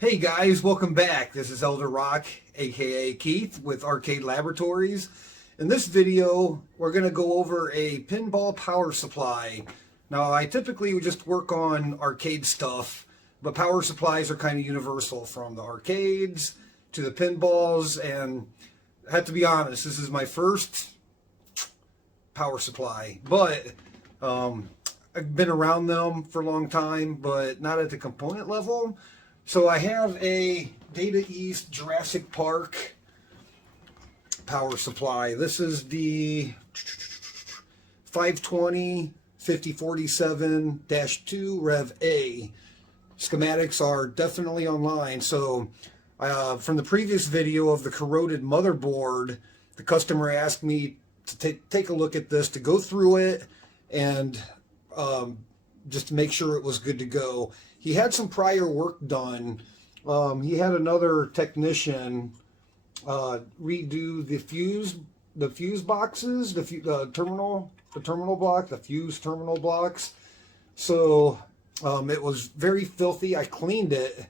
Hey guys, welcome back. This is Elder Rock, aka Keith with Arcade Laboratories. In this video, we're going to go over a pinball power supply. Now, I typically would just work on arcade stuff, but power supplies are kind of universal from the arcades to the pinballs, and I have to be honest, this is my first power supply, but I've been around them for a long time, but not at the component level. So I have a Data East Jurassic Park power supply. This is the 520 5047-2 Rev A. Schematics are definitely online. So from the previous video of the corroded motherboard, the customer asked me to take a look at this, to go through it, and just to make sure it was good to go. He had some prior work done. He had another technician redo the fuse boxes, the terminal block, the fuse terminal blocks. So it was very filthy. I cleaned it.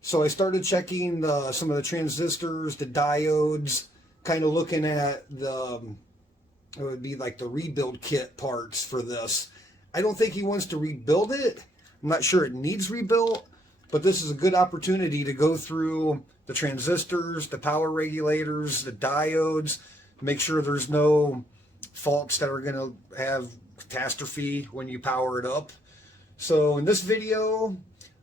So I started checking some of the transistors, the diodes, kind of looking at it would be like the rebuild kit parts for this. I don't think he wants to rebuild it. I'm not sure it needs rebuilt, but this is a good opportunity to go through the transistors, the power regulators, the diodes, make sure there's no faults that are going to have catastrophe when you power it up. So in this video,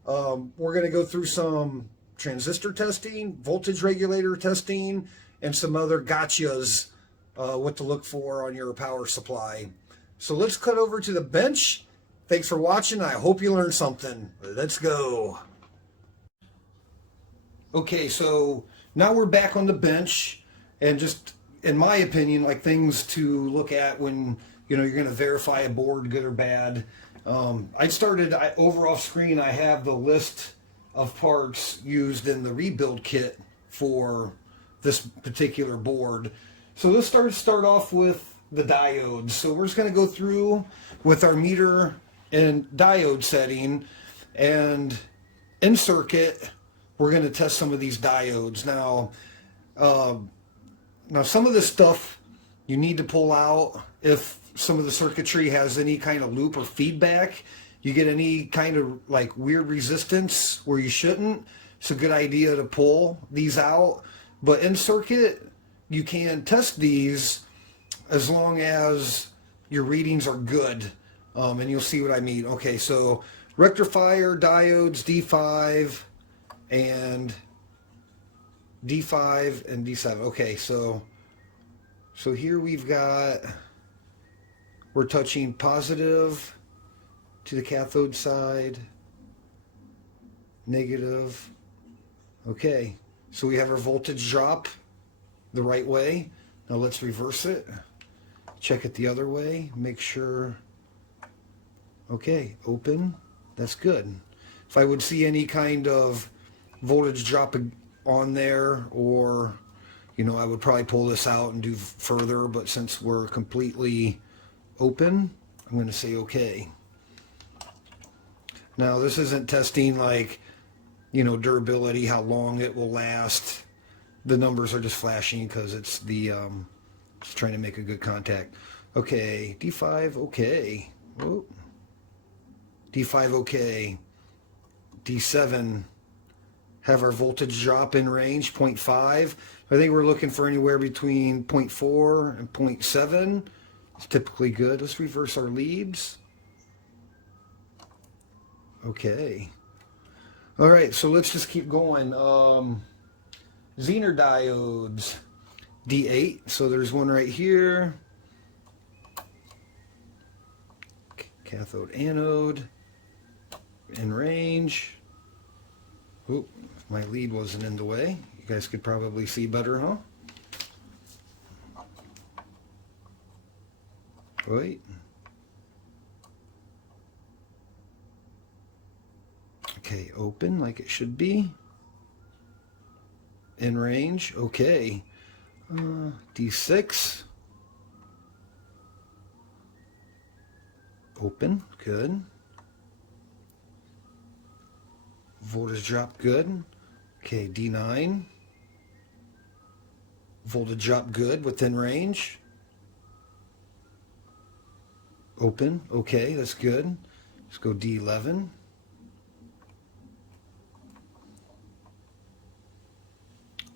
we're going to go through some transistor testing, voltage regulator testing, and some other gotchas, what to look for on your power supply. So let's cut over to the bench. Thanks for watching. I hope you learned something. Let's go. Okay, so now we're back on the bench, and just, in my opinion, like things to look at when you're going to verify a board, good or bad. Over off screen, I have the list of parts used in the rebuild kit for this particular board. So let's start off with the diodes. So we're just going to go through with our meter and diode setting, and in circuit we're going to test some of these diodes. Now some of this stuff you need to pull out if some of the circuitry has any kind of loop or feedback. You get any kind of like weird resistance where you shouldn't, it's a good idea to pull these out. But in circuit you can test these as long as your readings are good. And you'll see what I mean. Okay, so rectifier diodes D5 and D7. Okay, so here we're touching positive to the cathode side, negative. Okay, so we have our voltage drop the right way. Now let's reverse it. Check it the other way. Make sure. Okay, open. That's good. If I would see any kind of voltage drop on there, or I would probably pull this out and do further, but since we're completely open, I'm going to say okay. Now this isn't testing like durability, how long it will last. The numbers are just flashing because it's just trying to make a good contact. Okay, D5 okay. Whoa. D5 okay. D7 have our voltage drop in range 0.5. I think we're looking for anywhere between 0.4 and 0.7. It's typically good. Let's reverse our leads. Okay. All right, so let's just keep going. Zener diodes D8. So there's one right here. Cathode anode in range. Oop, my lead wasn't in the way. You guys could probably see better, huh? Wait. Okay, open like it should be. In range, okay. D6. Open, good. Voltage drop, good. Okay, D9. Voltage drop good, within range. Open, okay, that's good. Let's go D11.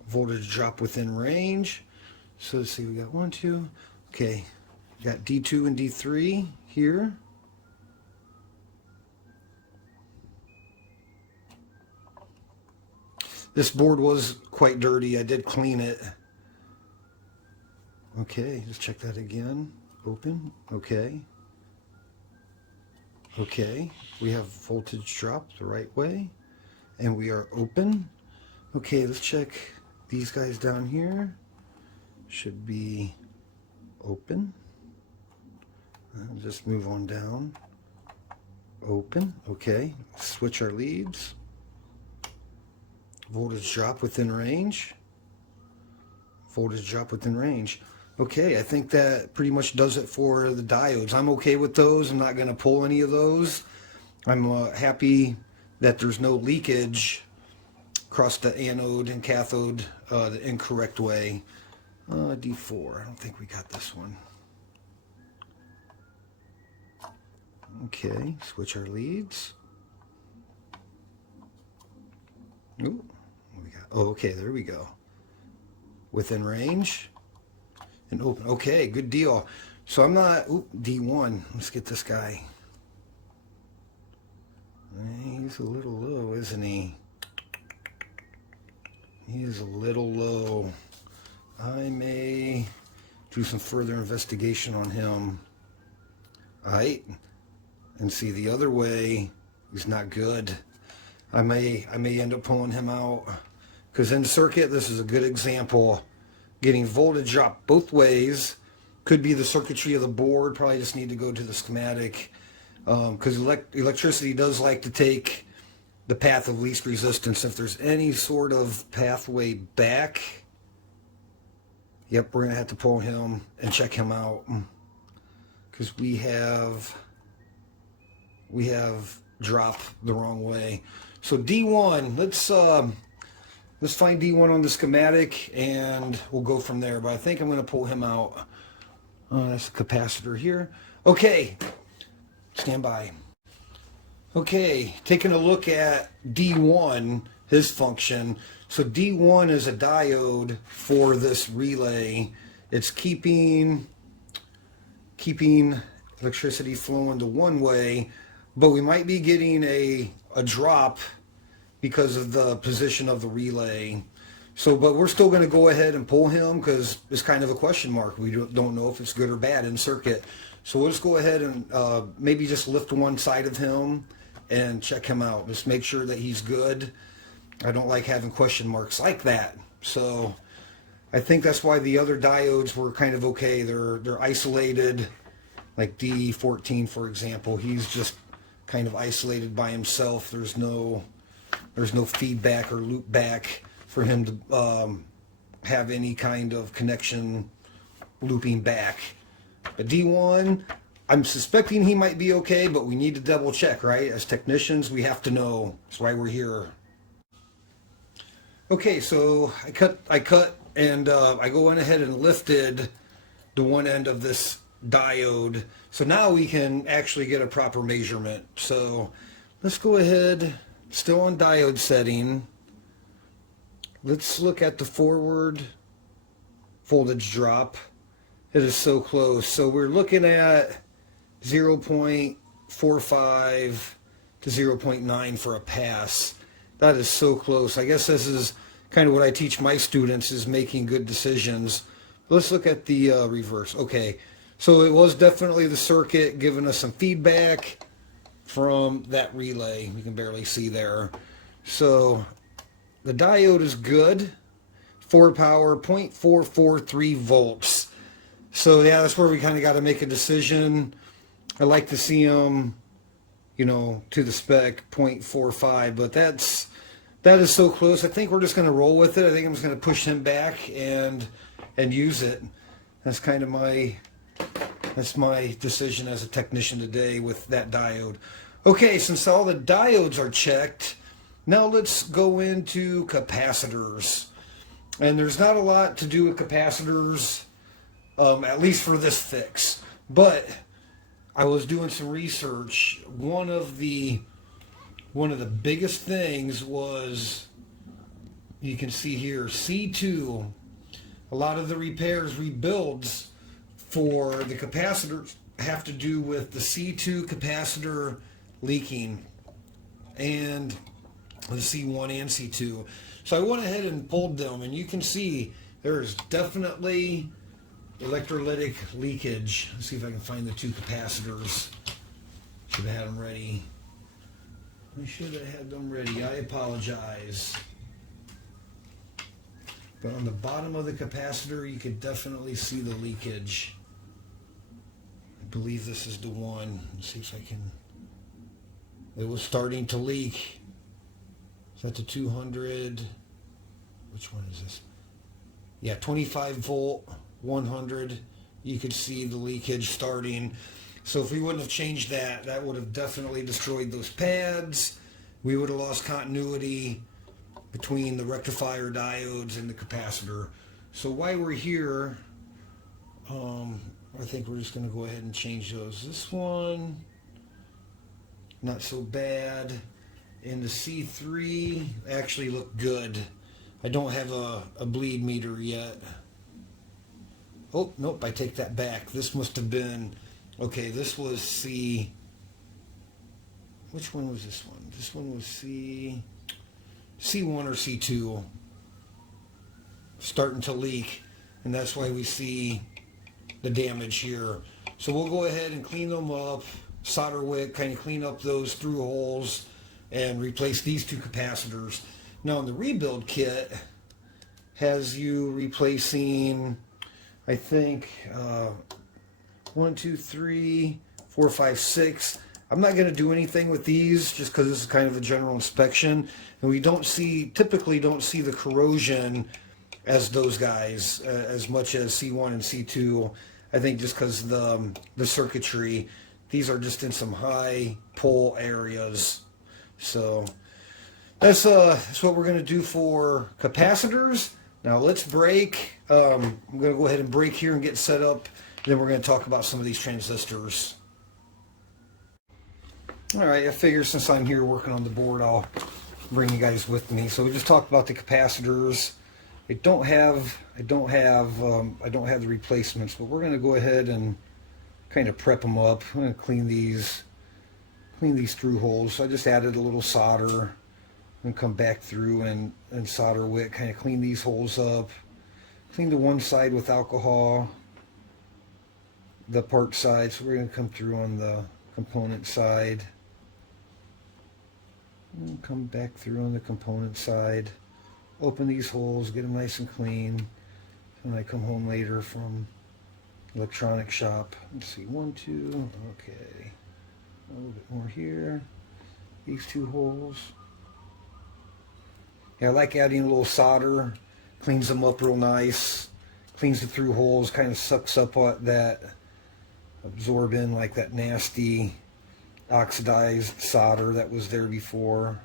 Voltage drop within range. So let's see, we got 1, 2. Okay, got D2 and D3 here. This board was quite dirty. I did clean it. Okay, just check that again. Open, okay. Okay, we have voltage drop the right way. And we are open. Okay, let's check these guys down here. Should be open. Just move on down. Open, okay. Switch our leads. Voltage drop within range. Voltage drop within range. Okay, I think that pretty much does it for the diodes. I'm okay with those. I'm not going to pull any of those. I'm happy that there's no leakage across the anode and cathode the incorrect way. D4, I don't think we got this one. Okay, switch our leads. Ooh, what we got? Oh, okay, there we go. Within range and open. Okay, good deal. So I'm not, ooh, D1. Let's get this guy. He's a little low, isn't he? He is a little low. I may do some further investigation on him. Alright. And see, the other way is not good. I may end up pulling him out. Because in circuit, this is a good example. Getting voltage drop both ways. Could be the circuitry of the board. Probably just need to go to the schematic. Because electricity does like to take the path of least resistance. If there's any sort of pathway back, yep, we're going to have to pull him and check him out. Because we have dropped the wrong way. So D1, let's find D1 on the schematic and we'll go from there. But I think I'm going to pull him out. That's the capacitor here. Okay, stand by. Okay, taking a look at D1, his function. So D1 is a diode for this relay. It's keeping electricity flowing to one way, but we might be getting a drop because of the position of the relay. So, but we're still going to go ahead and pull him because it's kind of a question mark. We don't know if it's good or bad in circuit. So we'll just go ahead and maybe just lift one side of him and check him out. Just make sure that he's good. I don't like having question marks like that. So I think that's why the other diodes were kind of okay. They're isolated, like D14, for example. He's just kind of isolated by himself. There's no feedback or loop back for him to have any kind of connection looping back. But D1, I'm suspecting he might be okay, but we need to double check, right? As technicians, we have to know. That's why we're here. Okay, so I cut, and I go in ahead and lifted the one end of this diode. So now we can actually get a proper measurement. So let's go ahead, still on diode setting. Let's look at the forward voltage drop. It is so close. So we're looking at 0.45 to 0.9 for a pass. That is so close. I guess this is kind of what I teach my students, is making good decisions. Let's look at the reverse. Okay, so it was definitely the circuit giving us some feedback from that relay. You can barely see there. So the diode is good. 4 power, 0.443 volts. So yeah, that's where we kind of got to make a decision. I like to see them, you know, to the spec 0.45, but that is so close. I think we're just going to roll with it. I think I'm just going to push him back and use it. That's kind of my decision as a technician today with that diode. Okay, since all the diodes are checked, Now let's go into capacitors. And there's not a lot to do with capacitors, at least for this fix. But I was doing some research. One of the biggest things was, you can see here, C2. A lot of the repairs, rebuilds for the capacitors have to do with the C2 capacitor leaking, and the C1 and C2. So I went ahead and pulled them, and you can see there's definitely electrolytic leakage. Let's see if I can find the two capacitors. Should have had them ready. I should have had them ready. I apologize. But on the bottom of the capacitor, you could definitely see the leakage. I believe this is the one. Let's see if I can. It was starting to leak. Is that the 200? Which one is this? Yeah, 25 volt, 100. You could see the leakage starting. So if we wouldn't have changed that, that would have definitely destroyed those pads. We would have lost continuity between the rectifier diodes and the capacitor. So while we're here, I think we're just going to go ahead and change those. This one, not so bad. And the C3 actually look good. I don't have a bleed meter yet. Oh, nope, I take that back. This must have been, okay, this was C. Which one was this one? This one was C1 or C2 starting to leak, and that's why we see the damage here. So we'll go ahead and clean them up, solder wick, kind of clean up those through holes, and replace these two capacitors. Now in the rebuild kit has you replacing, I think, 1, 2, 3, 4, 5, 6. I'm not going to do anything with these just because this is kind of a general inspection, and we typically don't see the corrosion as those guys as much as C1 and C2. I think just because the circuitry, these are just in some high pull areas. So that's what we're going to do for capacitors. Now let's break. I'm going to go ahead and break here and get set up. Then we're going to talk about some of these transistors. All right, I figure since I'm here working on the board, I'll bring you guys with me. So we just talked about the capacitors. I don't have the replacements, but we're going to go ahead and kind of prep them up. I'm going to clean these through holes. So I just added a little solder and come back through and solder wick, kind of clean these holes up. Clean the one side with alcohol, the part side. So we're going to come through on the component side. And come back through on the component side. Open these holes, get them nice and clean. And I come home later from electronic shop. Let's see, 1, 2, okay. A little bit more here. These two holes. Yeah, I like adding a little solder. Cleans them up real nice. Cleans the through holes, kind of sucks up that absorbent, like that nasty oxidized solder that was there before.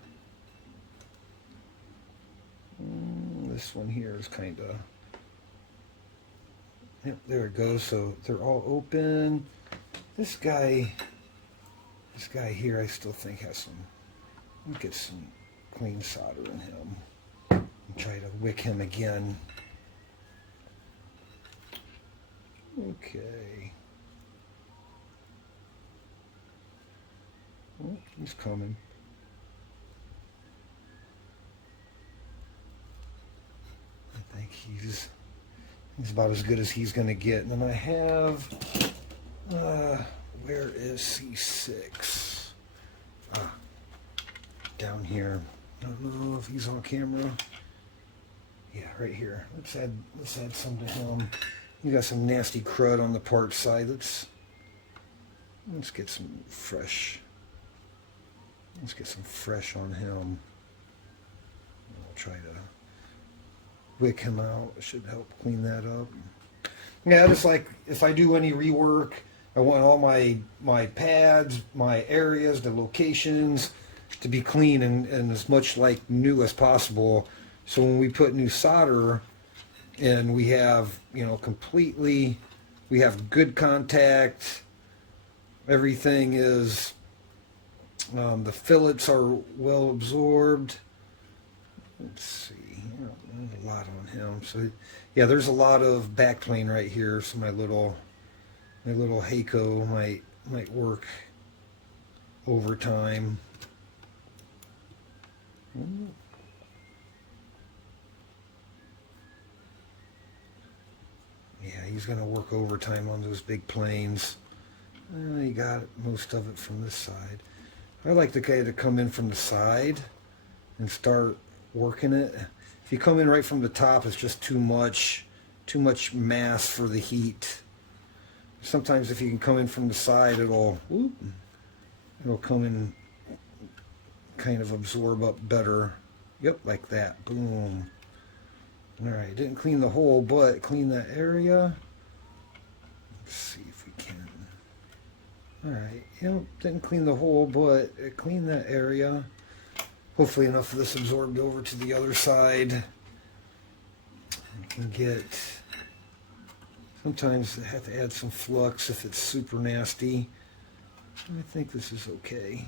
This one here is kind of, yep, there it goes. So they're all open. This guy here, I still think has some, let me get some clean solder in him and try to wick him again. Okay. Oh, he's coming. I think he's about as good as he's going to get. And then I have, where is C6? Down here. I don't know if he's on camera. Yeah, right here. Let's add some to him. You got some nasty crud on the part side. Let's get some fresh. Let's get some fresh on him. I'll try to wick him out. It should help clean that up. Yeah, just like if I do any rework, I want all my pads, my areas, the locations to be clean and as much like new as possible. So when we put new solder in, we have, you know, we have good contact. Everything is, the fillets are well absorbed. Let's see, there's a lot on him. So yeah, there's a lot of backplane right here. So my little Heiko might work overtime. Yeah, he's going to work overtime on those big planes. He got most of it from this side. I like the guy to come in from the side and start working it. If you come in right from the top, it's just too much mass for the heat. Sometimes if you can come in from the side, it'll come in, kind of absorb up better. Yep, like that. Boom. Alright, didn't clean the hole, but clean that area. Let's see if we can. Alright, yep, didn't clean the hole, but clean that area. Hopefully enough of this absorbed over to the other side. You can get, sometimes I have to add some flux if it's super nasty. I think this is okay.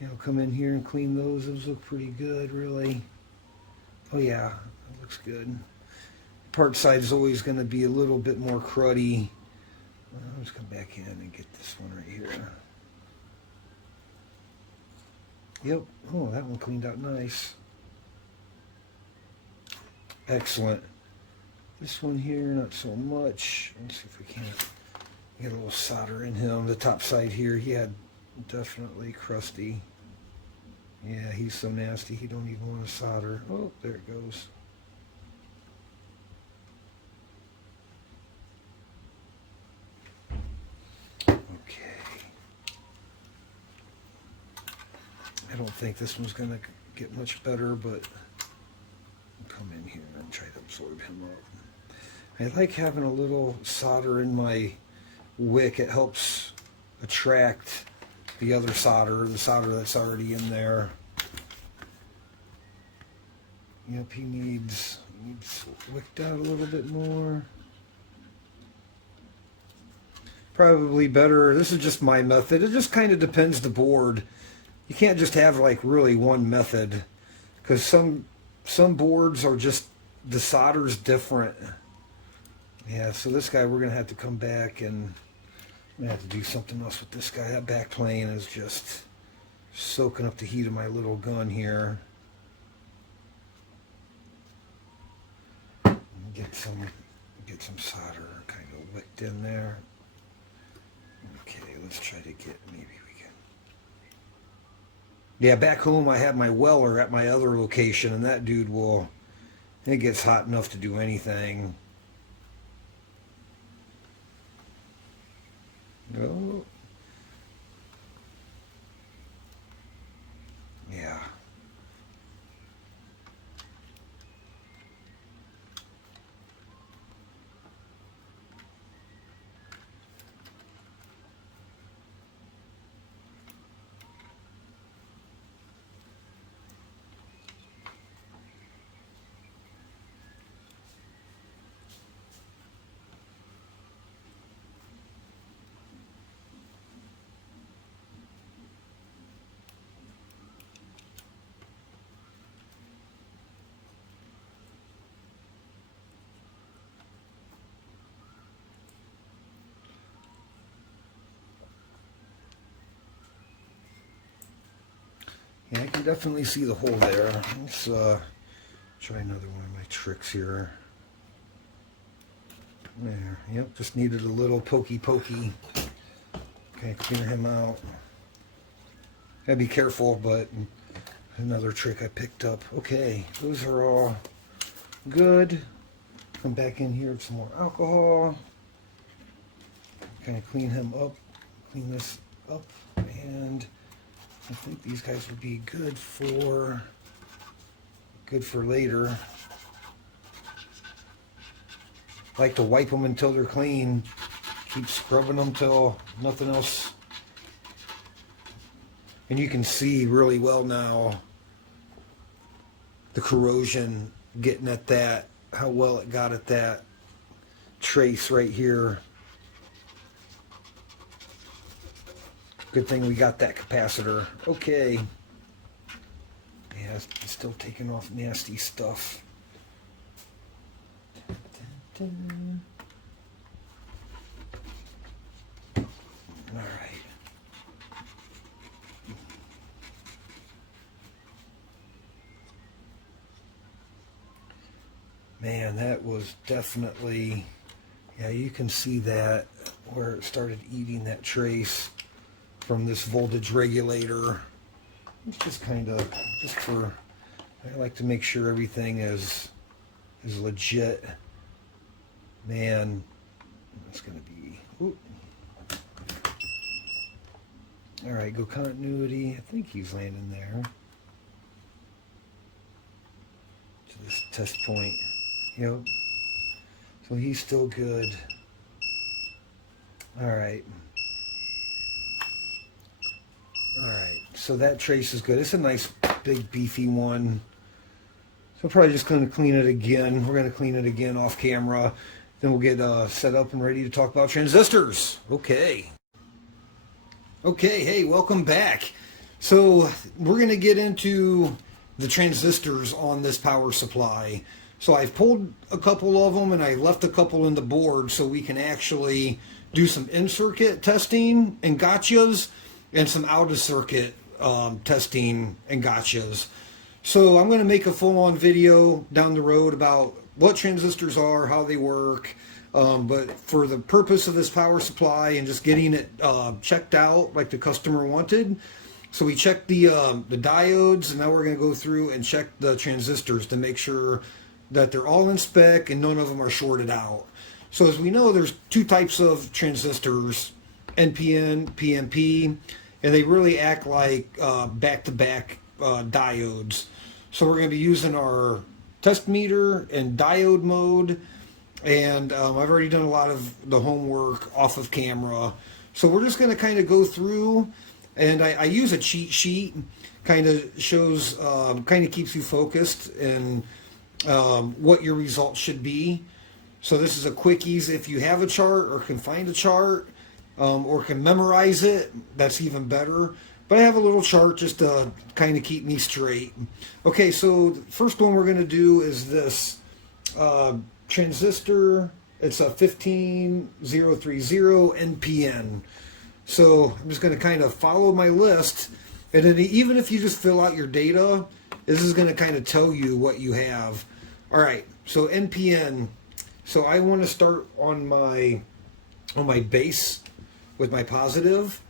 You know, come in here and clean those. Those look pretty good, really. Oh yeah, that looks good. Part side is always going to be a little bit more cruddy. Let's come back in and get this one right here. Yep. Oh, that one cleaned out nice. Excellent. This one here, not so much. Let's see if we can't get a little solder in him. The top side here, he had definitely crusty. Yeah, he's so nasty, he don't even want to solder. Oh, there it goes. Okay. I don't think this one's going to get much better, but I'll come in here and try to absorb him up. I like having a little solder in my wick. It helps attract the other solder, the solder that's already in there. Yep, he needs wicked out a little bit more. Probably better. This is just my method. It just kind of depends the board. You can't just have like really one method, because some boards are just, the solder's different. Yeah, so this guy we're gonna have to come back and I'm gonna have to do something else with this guy. That back plane is just soaking up the heat of my little gun here. Get some solder kind of wicked in there. Okay, let's try to get, maybe we can. Yeah, back home I have my weller at my other location, and that dude will, it gets hot enough to do anything. No. Yeah. Yeah, I can definitely see the hole there. Let's try another one of my tricks here. There, yep, just needed a little pokey. Okay, clear him out. Gotta be careful, but another trick I picked up. Okay, those are all good. Come back in here with some more alcohol. Kind of clean him up, clean this up, and I think these guys would be good for later. Like to wipe them until they're clean. Keep scrubbing them till nothing else And you can see really well now the corrosion getting at that, how well it got at that trace right here. Good thing we got that capacitor. Okay. Yeah, it's still taking off nasty stuff. All right. Man, that was definitely, yeah, you can see that where it started eating that trace from this voltage regulator. It's just kind of, just for, I like to make sure everything is legit. Man, it's going to be, ooh. All right, go continuity. I think he's landing there. To this test point. Yep. So he's still good. All right. All right. So that trace is good. It's a nice, big, beefy one. So I'm probably just going to clean it again. We're going to clean it again off camera. Then we'll get set up and ready to talk about transistors. Okay. Okay, hey, welcome back. So we're going to get into the transistors on this power supply. So I've pulled a couple of them and I left a couple in the board so we can actually do some in-circuit testing and gotchas and some out-of-circuit testing and gotchas. So I'm going to make a full-on video down the road about what transistors are, how they work, but for the purpose of this power supply and just getting it checked out like the customer wanted. So we checked the diodes, and now we're going to go through and check the transistors to make sure that they're all in spec and none of them are shorted out. So as we know, there's two types of transistors, NPN, PNP, and they really act like back-to-back diodes. So we're going to be using our test meter in diode mode, and I've already done a lot of the homework off of camera. So we're just going to kind of go through, and I use a cheat sheet, kind of shows, kind of keeps you focused and what your results should be. So this is a quick, easy, if you have a chart or can find a chart or can memorize it, that's even better. But I have a little chart just to kind of keep me straight. Okay, so the first one we're going to do is this transistor. It's a 15030 NPN. So I'm just going to kind of follow my list. And then even if you just fill out your data, this is going to kind of tell you what you have. All right, so NPN. So I want to start on my base with my positive.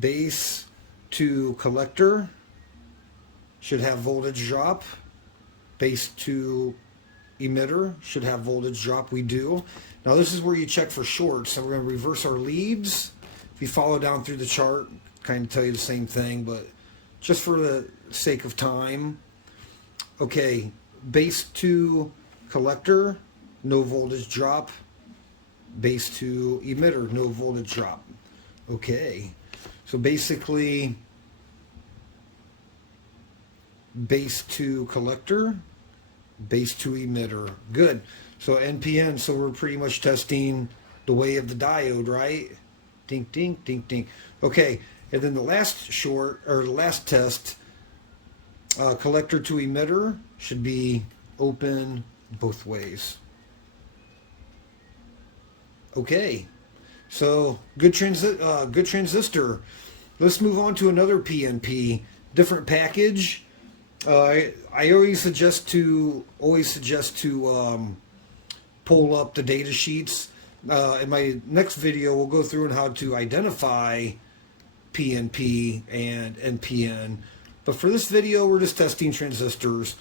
Base to collector should have voltage drop. Base to emitter should have voltage drop. We do. Now this is where you check for shorts. So we're going to reverse our leads. If you follow down through the chart, kind of tell you the same thing, but just for the sake of time. Okay, base to collector, no voltage drop. Base to emitter, no voltage drop. Okay, so basically base to collector, base to emitter. Good. So NPN, so we're pretty much testing the way of the diode, right? Ding, ding, ding, ding. Okay, and then the last short, or the last test, collector to emitter should be open both ways. Okay, so good transistor. Let's move on to another PNP, different package. I always suggest to pull up the data sheets. In my next video, we'll go through and how to identify PNP and NPN. But for this video, we're just testing transistors.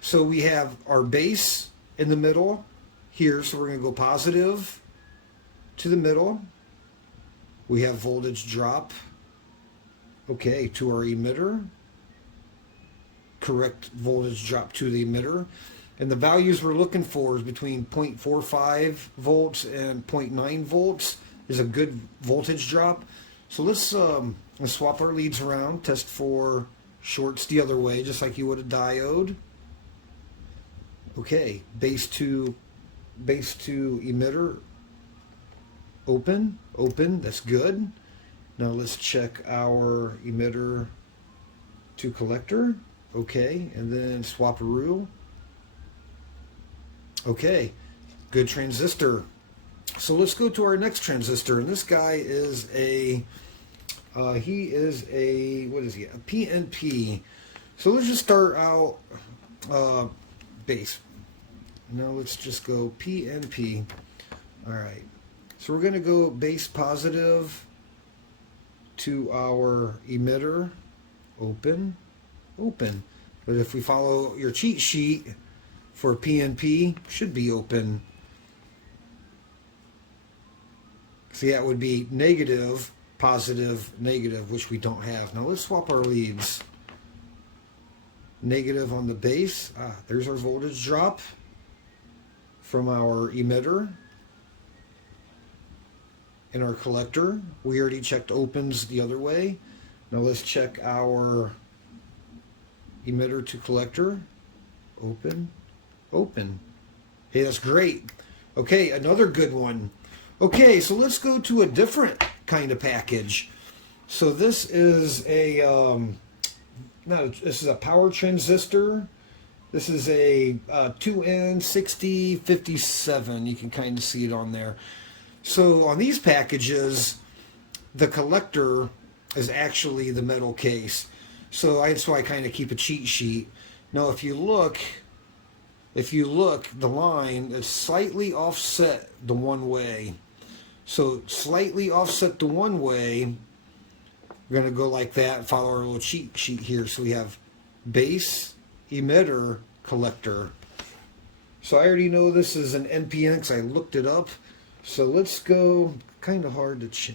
So we have our base in the middle here. So we're going to go positive to the middle. We have voltage drop. Okay, to our emitter. Correct voltage drop to the emitter. And the values we're looking for is between 0.45 volts and 0.9 volts is a good voltage drop. So let's Let's swap our leads around, test for shorts the other way, just like you would a diode. Okay, base to emitter, open, that's good. Now let's check our emitter to collector. Okay, and then swap-a-rule. Okay, good transistor. So let's go to our next transistor, and this guy is a what is he? A PNP. So let's just start out base. Now let's just go PNP. All right. So we're going to go base positive to our emitter, open. But if we follow your cheat sheet for PNP, should be open. So that would be negative, positive, negative, which we don't have. Now let's swap our leads. Negative on the base. There's our voltage drop from our emitter. In our collector, we already checked opens the other way. Now let's check our emitter to collector. Open. Hey, that's great. Okay, another good one. Okay, so let's go to a different kind of package. So this is a this is a power transistor. This is a 2N6057. You can kind of see it on there. So on these packages, the collector is actually the metal case. So I kind of keep a cheat sheet. Now if you look, the line is slightly offset the one way. So slightly offset the one way, we're going to go like that, follow our little cheat sheet here. So we have base, emitter, collector. So I already know this is an NPN because I looked it up. So let's go, kind of hard to check.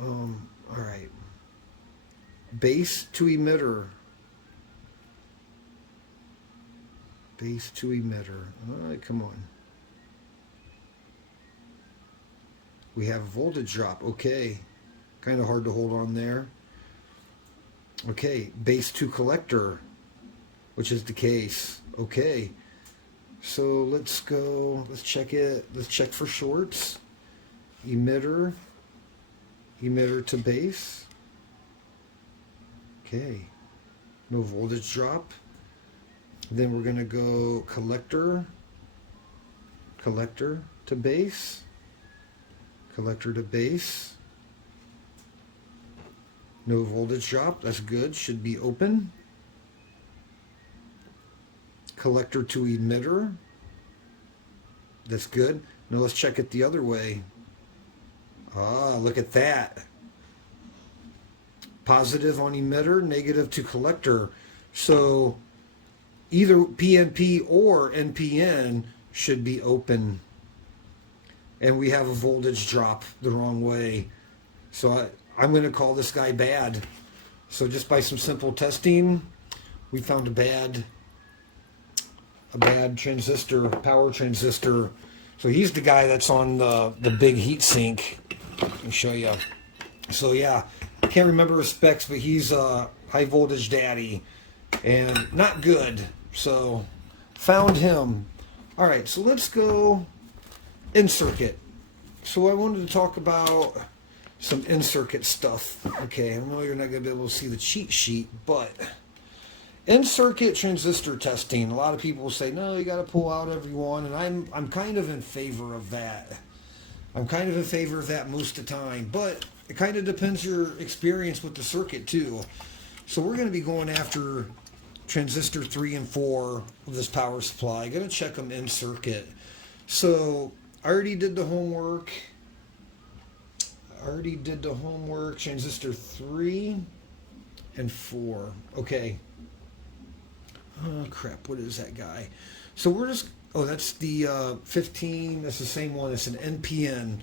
All right. Base to emitter. Base to emitter. All right, come on. We have voltage drop. Okay. Kind of hard to hold on there. Okay. Base to collector, which is the case. Okay. So let's go, let's check it. Let's check for shorts. Emitter to base. Okay. No voltage drop. Then we're going to go collector to base. Collector to base. No voltage drop. That's good. Should be open. Collector to emitter. That's good. Now let's check it the other way. Look at that. Positive on emitter, negative to collector. So either PNP or NPN should be open. And we have a voltage drop the wrong way. So I'm going to call this guy bad. So just by some simple testing, we found a bad transistor, power transistor. So he's the guy that's on the big heat sink. Let me show you. So yeah, I can't remember his specs, but he's a high voltage daddy and not good. So found him. All right, so let's go in circuit. So I wanted to talk about some in circuit stuff. Okay, I know you're not going to be able to see the cheat sheet, but in circuit transistor testing, a lot of people say, no, you got to pull out every one, and I'm kind of in favor of that. I'm kind of in favor of that most of the time, but it kind of depends your experience with the circuit too. So we're going to be going after transistor 3 and 4 of this power supply. Going to check them in circuit. So I already did the homework. Transistor 3 and 4. Okay. Oh crap, what is that guy? So we're just, that's the 15, that's the same one, it's an NPN.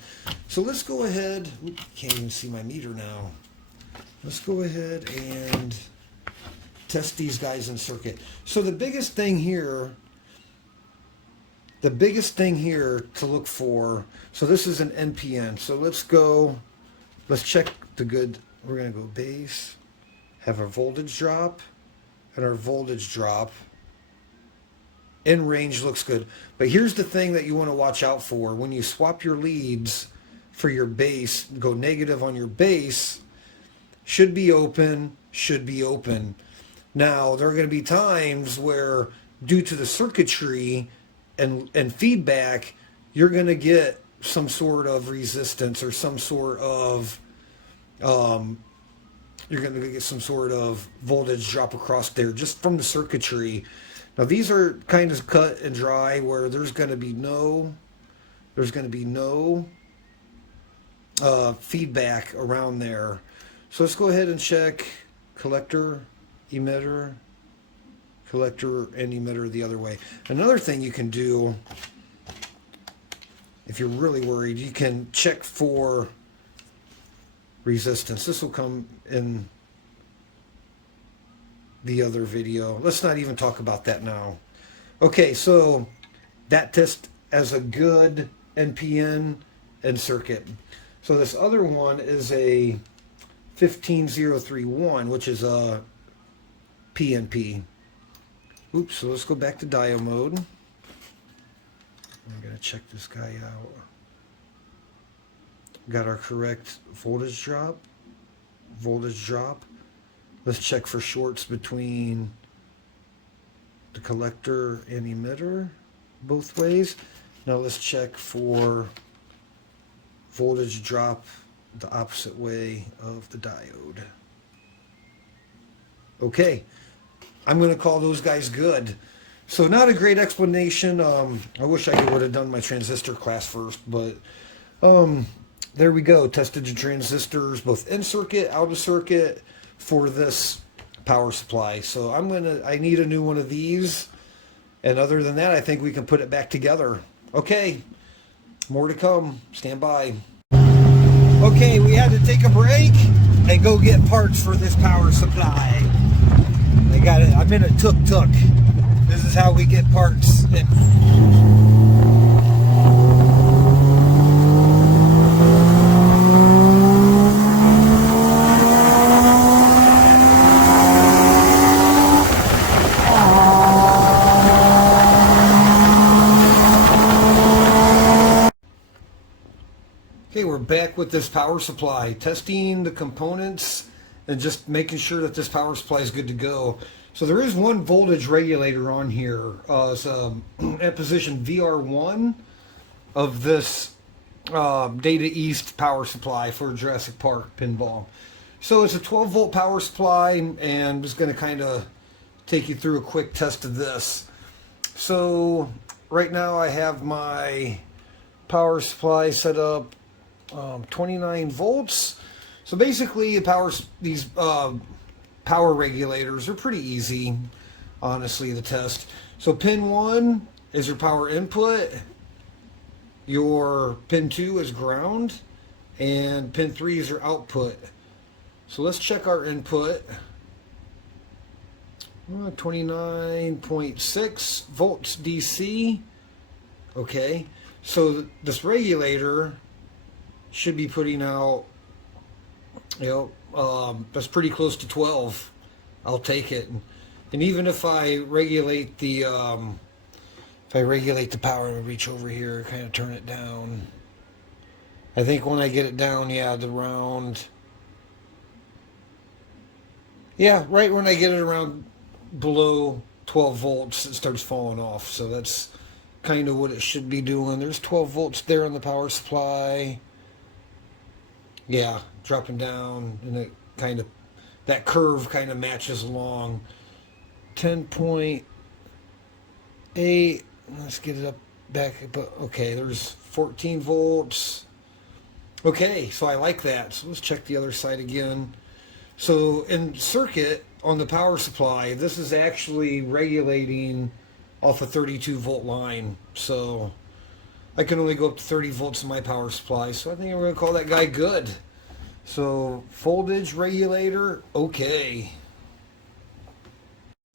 So let's go ahead, can't even see my meter now. Let's go ahead and test these guys in circuit. So the biggest thing here to look for, so this is an NPN. So let's check the good we're going to go base, have our voltage drop, and our voltage drop. In range looks good. But here's the thing that you want to watch out for. When you swap your leads for your base, go negative on your base, should be open, should be open. Now, there are going to be times where, due to the circuitry and feedback, you're going to get some sort of resistance or some sort of, you're going to get some sort of voltage drop across there just from the circuitry. Now, these are kind of cut and dry where there's going to be no feedback around there. So let's go ahead and check collector, emitter, collector, and emitter the other way. Another thing you can do, if you're really worried, you can check for resistance. This will come in the other video. Let's not even talk about that now. Okay, so that test as a good NPN and circuit. So this other one is a 15031, which is a PNP. Oops, so let's go back to diode mode. I'm going to check this guy out. Got our correct voltage drop. Voltage drop. Let's check for shorts between the collector and emitter both ways. Now let's check for voltage drop the opposite way of the diode. Okay, I'm going to call those guys good. So not a great explanation. I wish I would have done my transistor class first, but there we go. Tested the transistors both in circuit, out of circuit for this power supply. So I need a new one of these. And other than that, I think we can put it back together. Okay, more to come. Stand by. Okay, we had to take a break and go get parts for this power supply. I got it. I'm in a tuk-tuk. This is how we get parts. Okay, we're back with this power supply, testing the components and just making sure that this power supply is good to go. So there is one voltage regulator on here. It's at position VR1 of this Data East power supply for Jurassic Park Pinball. So it's a 12 volt power supply, and I'm just going to kind of take you through a quick test of this. So right now I have my power supply set up 29 volts. So basically these power regulators are pretty easy, honestly, to test. So pin 1 is your power input, your pin 2 is ground, and pin 3 is your output. So let's check our input. 29.6 volts DC. Okay, so this regulator should be putting out, that's pretty close to 12. I'll take it. And even if I regulate the power and reach over here, kind of turn it down, I think when I get it down, right when I get it around below 12 volts, it starts falling off. So that's kind of what it should be doing. There's 12 volts there on the power supply. Yeah, dropping down, and it that curve kind of matches along. 10.8, let's get it up back, but okay, there's 14 volts. Okay, so I like that. So let's check the other side again. So in circuit on the power supply, this is actually regulating off a 32 volt line. So I can only go up to 30 volts in my power supply. So I think I'm going to call that guy good. So voltage regulator, okay.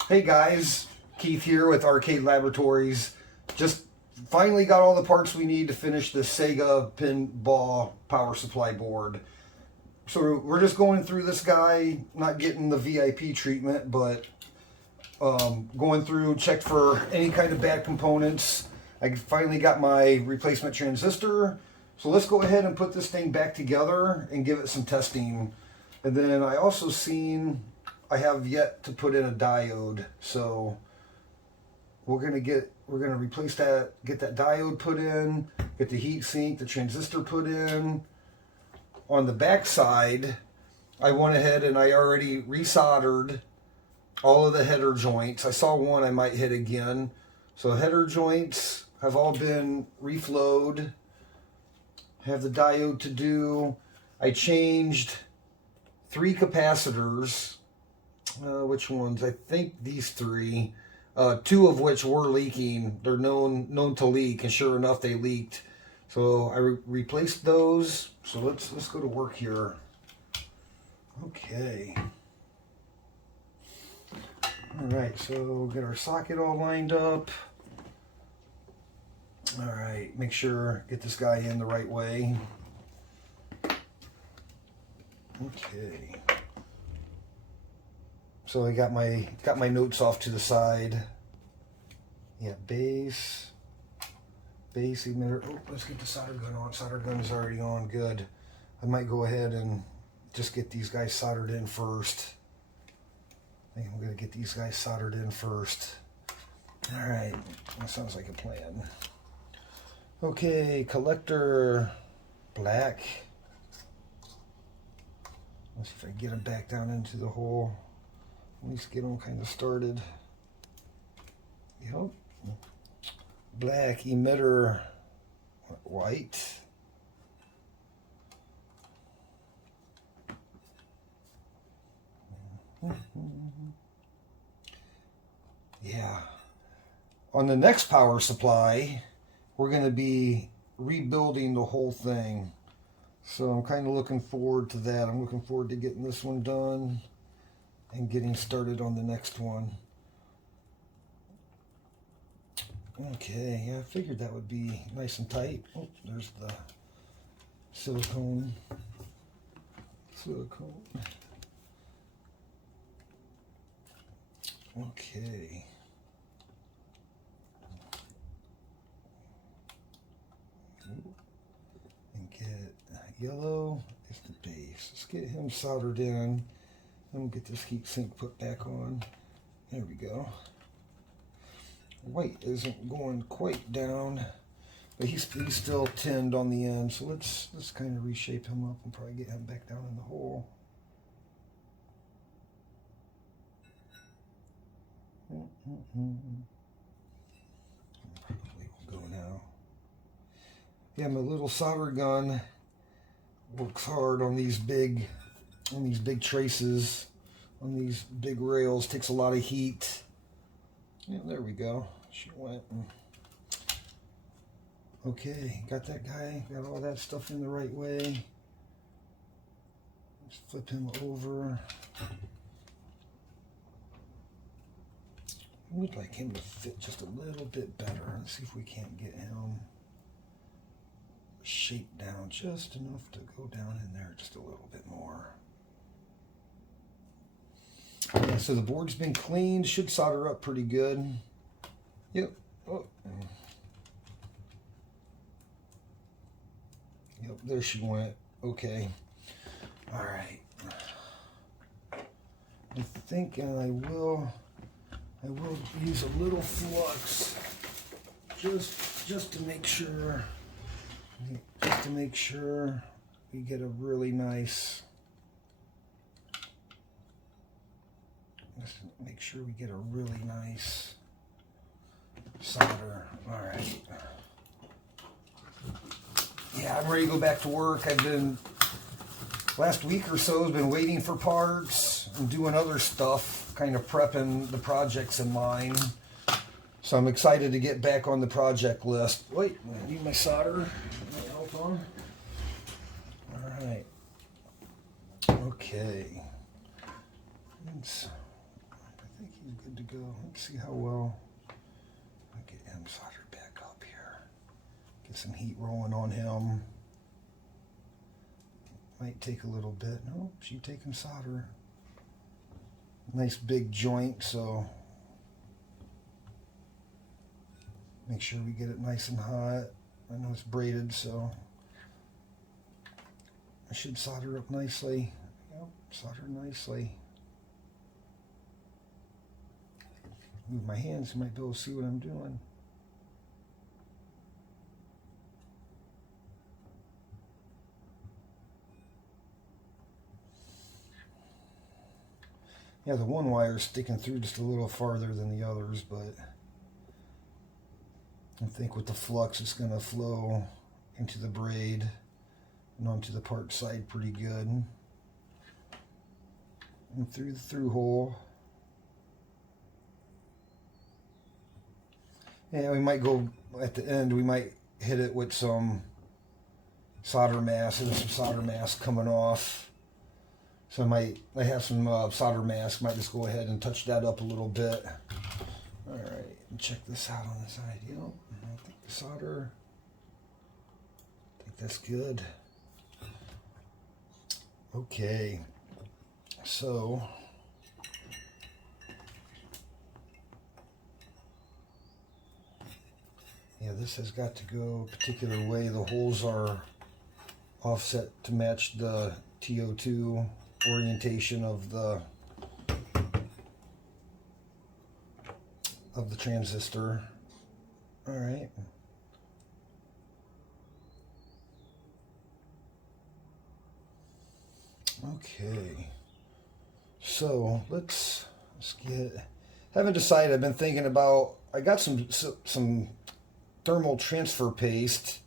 Hey guys, Keith here with Arcade Laboratories. Just finally got all the parts we need to finish the Sega Pinball power supply board. So we're just going through this guy, not getting the VIP treatment, but going through, checked for any kind of bad components. I finally got my replacement transistor. So let's go ahead and put this thing back together and give it some testing. And then I also seen I have yet to put in a diode. So we're gonna replace that, get that diode put in, get the heat sink, the transistor put in. On the back side, I went ahead and I already resoldered all of the header joints. I saw one I might hit again. So header joints have all been reflowed. Have the diode to do. I changed 3 capacitors. Which ones? I think these 3. 2 of which were leaking. They're known to leak, and sure enough, they leaked. So I replaced those. So let's go to work here. Okay. All right. So we'll get our socket all lined up. All right. Make sure get this guy in the right way. Okay. So I got my notes off to the side. Yeah, base emitter. Oh, let's get the solder gun on. Solder gun is already on. Good. I might go ahead and just get these guys soldered in first. I think I'm gonna get these guys soldered in first. All right, that sounds like a plan. Okay, collector black. Let's see if I can get them back down into the hole. At least get them kind of started. Yep. Black emitter white. Yeah. On the next power supply, we're going to be rebuilding the whole thing. So I'm kind of looking forward to that. I'm looking forward to getting this one done and getting started on the next one. Okay, yeah, I figured that would be nice and tight. Oh, there's the silicone. Okay. And get yellow is the base. Let's get him soldered in. Then we'll get this heat sink put back on. There we go. White isn't going quite down, but he's still tinned on the end. So let's kind of reshape him up and probably get him back down in the hole. Probably will go now. Yeah, my little solder gun works hard on these big traces, on these big rails. Takes a lot of heat. Yeah, there we go. She went. Okay, got that guy. Got all that stuff in the right way. Let's flip him over. I would like him to fit just a little bit better. Let's see if we can't get him shaped down just enough to go down in there just a little bit more. Yeah, so the board's been cleaned. Should solder up pretty good. Yep. Oh. Yep, there she went. Okay. All right. I'm thinking I will use a little flux just to make sure we get a really nice. Let's make sure we get a really nice solder. All right. Yeah, I'm ready to go back to work. I've been, last week or so, I've been waiting for parts and doing other stuff, kind of prepping the projects in line. So I'm excited to get back on the project list. Wait, I need my solder. My help on. All right. Okay. I think he's good to go. Let's see how well I get him soldered back up here. Get some heat rolling on him. Might take a little bit. Oh, she's taking solder. Nice big joint, so make sure we get it nice and hot. I know it's braided, so I should solder up nicely. Yep, solder nicely. Move my hands, you might be able to see what I'm doing. Yeah, the one wire is sticking through just a little farther than the others, but I think with the flux it's going to flow into the braid and onto the part side pretty good. And through the through hole. Yeah, we might go at the end, we might hit it with some solder mask, and some solder mask coming off. So I have some solder mask, might just go ahead and touch that up a little bit. All right, check this out on the side. Yep, I think the solder, I think that's good. Okay, so yeah, this has got to go a particular way. The holes are offset to match the TO2 orientation of the transistor. All right. Okay. So let's get. Haven't decided. I've been thinking about. I got some thermal transfer paste.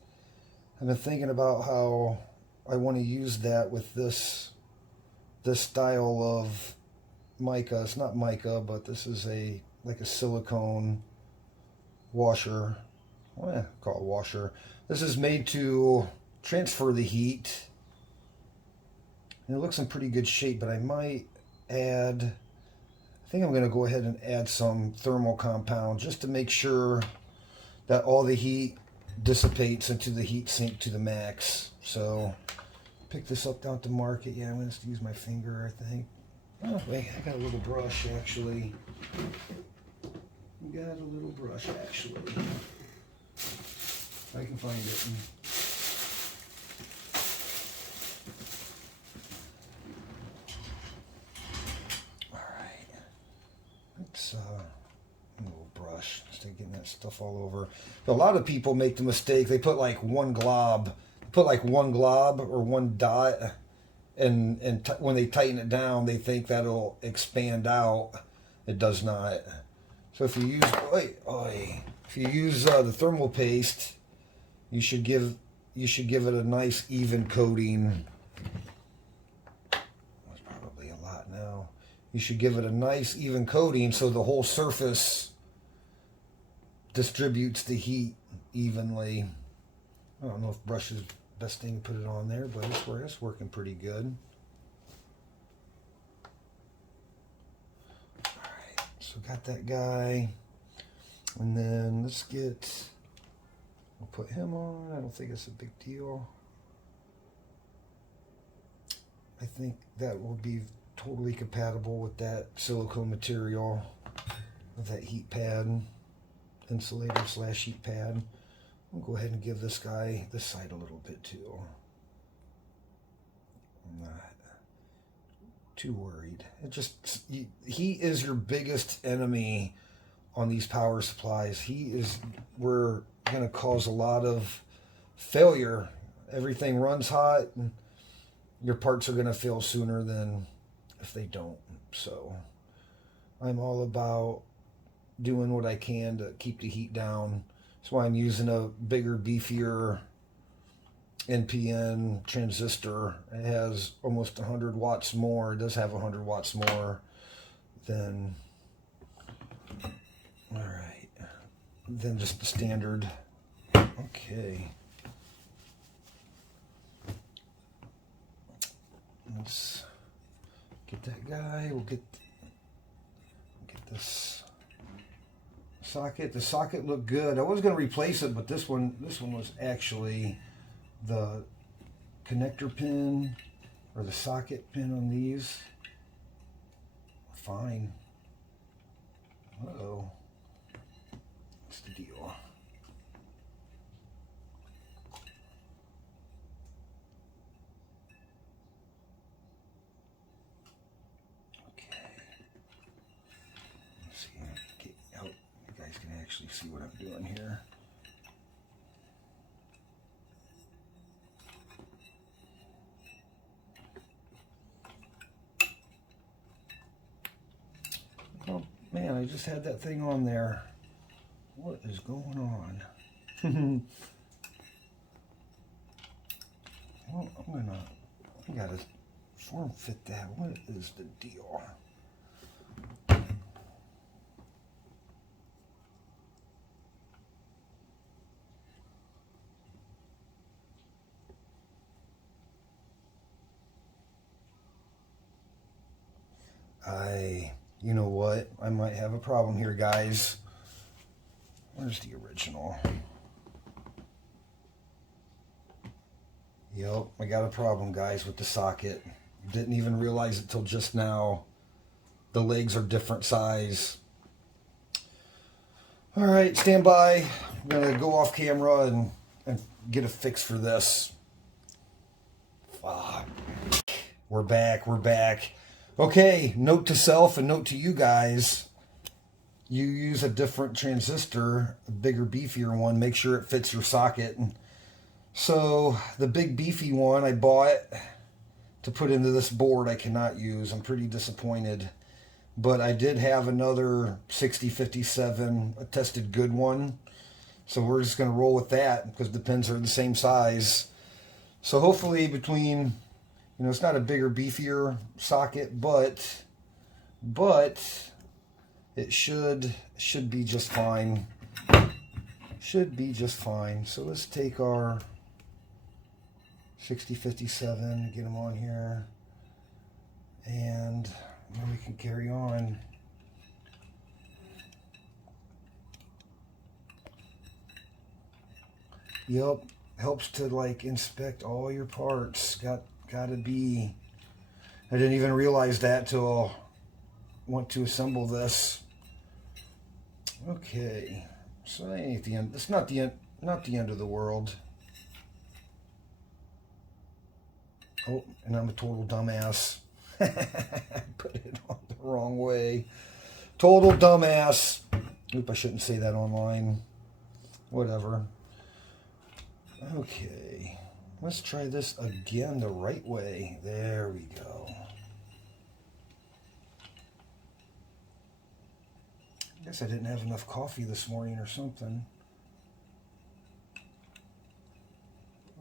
I've been thinking about how I want to use that with this style of mica. It's not mica, but this is like a silicone washer. Well, call it washer. This is made to transfer the heat. And it looks in pretty good shape, but I might add, I think I'm going to go ahead and add some thermal compound just to make sure that all the heat dissipates into the heat sink to the max. So pick this up down at the market. Yeah, I'm going to use my finger, I think. Oh, wait, I got a little brush, actually. Got a little brush, actually. If I can find it. All right. Let's, a little brush. Instead of getting that stuff all over. A lot of people make the mistake. They put like one glob. Put like one glob or one dot, and when they tighten it down, they think that'll expand out. It does not. So if you use if you use the thermal paste, you should give it a nice even coating. That's probably a lot now. You should give it a nice even coating so the whole surface distributes the heat evenly. I don't know if brush is the best thing to put it on there, but it's working pretty good. Alright, so got that guy. And then we'll put him on. I don't think it's a big deal. I think that will be totally compatible with that silicone material, with that heat pad, insulator / heat pad. I'll go ahead and give this guy this side a little bit too. I'm not too worried. He is your biggest enemy on these power supplies. We're going to cause a lot of failure. Everything runs hot, and your parts are going to fail sooner than if they don't. So I'm all about doing what I can to keep the heat down. That's why I'm using a bigger, beefier NPN transistor. It has almost 100 watts more. It does have 100 watts more than, than just the standard. Okay. Let's get that guy. We'll get this socket. The socket looked good. I was going to replace it, but this one was actually the connector pin or the socket pin on these are fine. Uh-oh. What's the deal? Okay. Let's see. Get out. You guys can actually see what I'm doing here. Oh man, I just had that thing on there. What is going on? Well, I gotta form fit that. What is the deal? You know what? I might have a problem here, guys. Where's the original? Yep, I got a problem, guys, with the socket. Didn't even realize it till just now. The legs are different size. All right, stand by. I'm gonna go off camera and get a fix for this. Fuck. We're back. We're back. Okay, note to self and note to you guys. You use a different transistor, a bigger, beefier one. Make sure it fits your socket. And so the big, beefy one I bought to put into this board I cannot use. I'm pretty disappointed. But I did have another 6057, a tested good one. So we're just going to roll with that because the pins are the same size. So hopefully between, you know, it's not a bigger, beefier socket, but it should be just fine. Should be just fine. So let's take our 6057, get them on here, and then we can carry on. Yep, helps to like inspect all your parts. Gotta be. I didn't even realize that till I want to assemble this. Okay, so that ain't the end. It's not the end of the world. Oh, and I'm a total dumbass. Put it on the wrong way. Total dumbass. Oop, I shouldn't say that online. Whatever. Okay, let's try this again the right way. There we go. I guess I didn't have enough coffee this morning or something.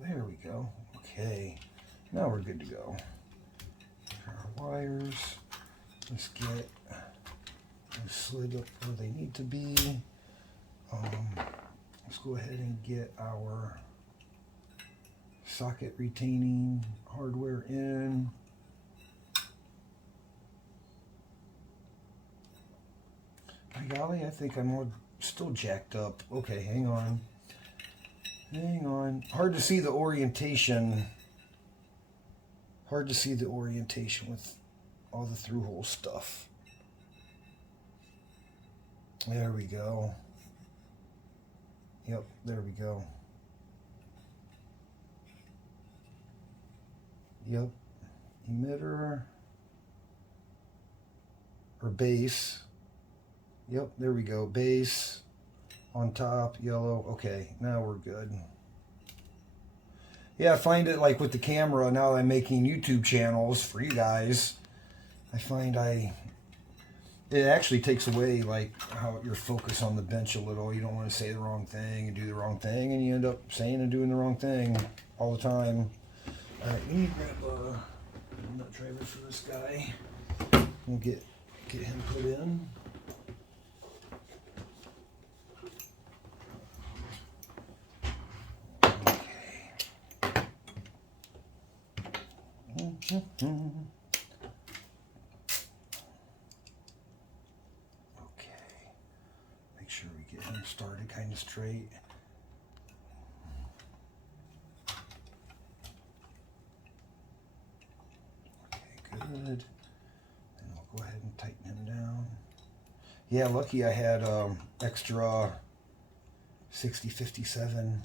There we go. Okay, now we're good to go. Our wires. Let's get them slid up where they need to be. Let's go ahead and get our socket retaining hardware in. By golly, I think I'm still jacked up. Okay, hang on. Hang on. Hard to see the orientation. Hard to see the orientation with all the through-hole stuff. There we go. Yep, there we go. Yep, emitter or base. Yep, there we go. Base on top, yellow. Okay, now we're good. Yeah, I find it like with the camera, now that I'm making YouTube channels for you guys, I find it actually takes away like how your focus on the bench a little. You don't want to say the wrong thing and do the wrong thing, and you end up saying and doing the wrong thing all the time. All right, we need to grab a nut driver for this guy. We'll get him put in. Okay. Make sure we get him started kind of straight. good. And we'll go ahead and tighten him down. Yeah, lucky I had extra 6057.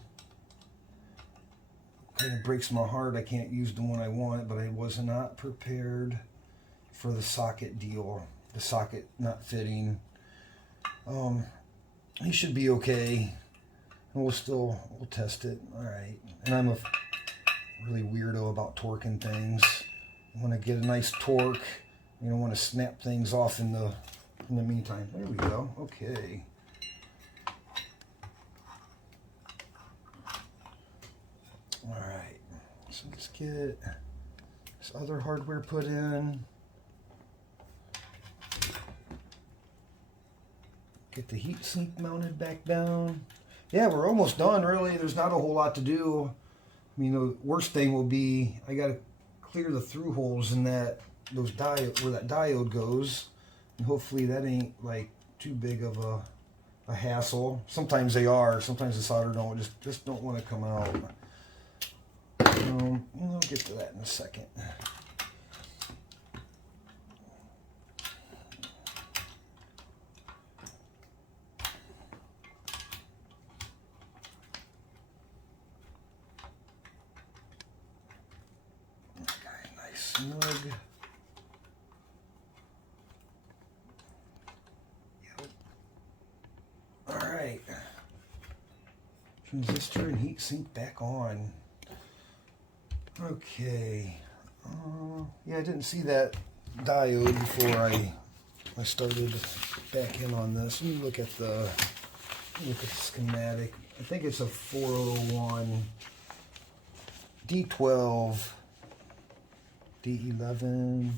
Kind of breaks my heart I can't use the one I want, but I was not prepared for the socket deal. The socket not fitting. He should be okay. And we'll test it. Alright. And I'm a really weirdo about torquing things. I want to get a nice torque. You don't want to snap things off in the meantime. There we go. Okay. Alright. So let's get this other hardware put in. Get the heat sink mounted back down. Yeah, we're almost done, really. There's not a whole lot to do. I mean, the worst thing will be I got to clear the through holes in those diode, where that diode goes. And hopefully that ain't like too big of a hassle. Sometimes they are. Sometimes the solder just don't want to come out. We'll get to that in a second. Snug. Yep. Alright. Transistor and heat sink back on. Okay. Yeah, I didn't see that diode before I started back in on this. Let me look at the schematic. I think it's a 401 D12. D11.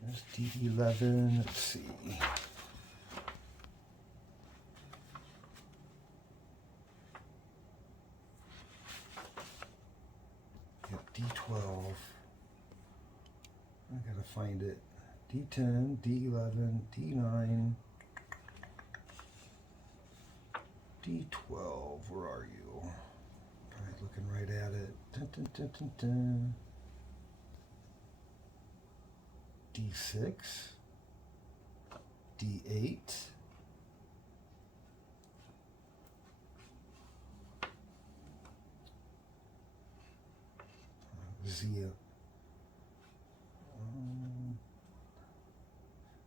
There's D11. Let's see. Yep, D12. I gotta find it. D10, D11, D9, D12. Where are you? Alright, looking right at it. Dun, dun, dun, dun, dun. D6, D8, Z.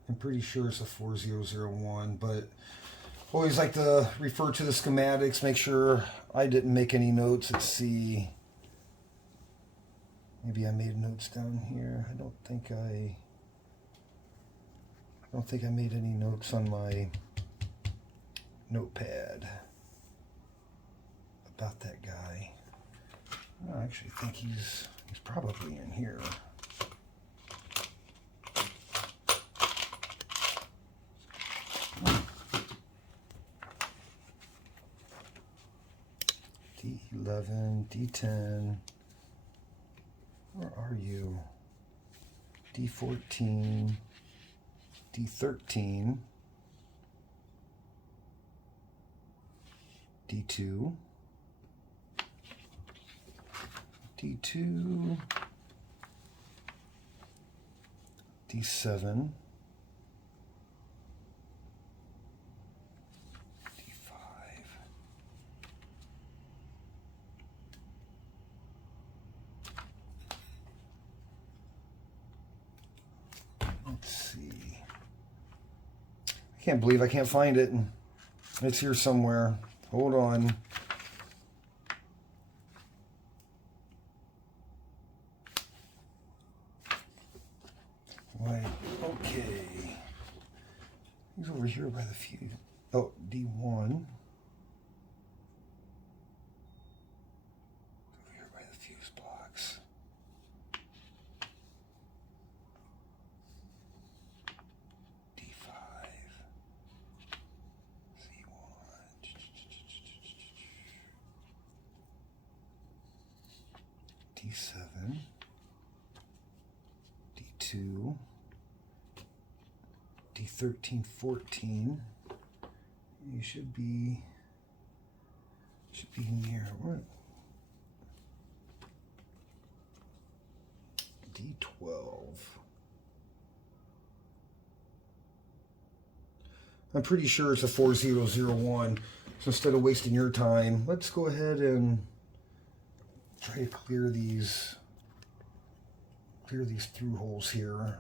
I'm pretty sure it's a 4001, but always like to refer to the schematics, make sure I didn't make any notes. Let's see. Maybe I made notes down here. I don't think I made any notes on my notepad about that guy. I actually think he's probably in here. D11, D10. Where are you? D14, D13, D2, D2, D7, I can't believe I can't find it. It's here somewhere. Hold on. Wait, okay. He's over here by the fuse. Oh, D1. Over here by the fuse box. D7, D2, D13, 14. You should be in here. What? D12. I'm pretty sure it's a 4001. So instead of wasting your time, let's go ahead and try to clear these through holes here.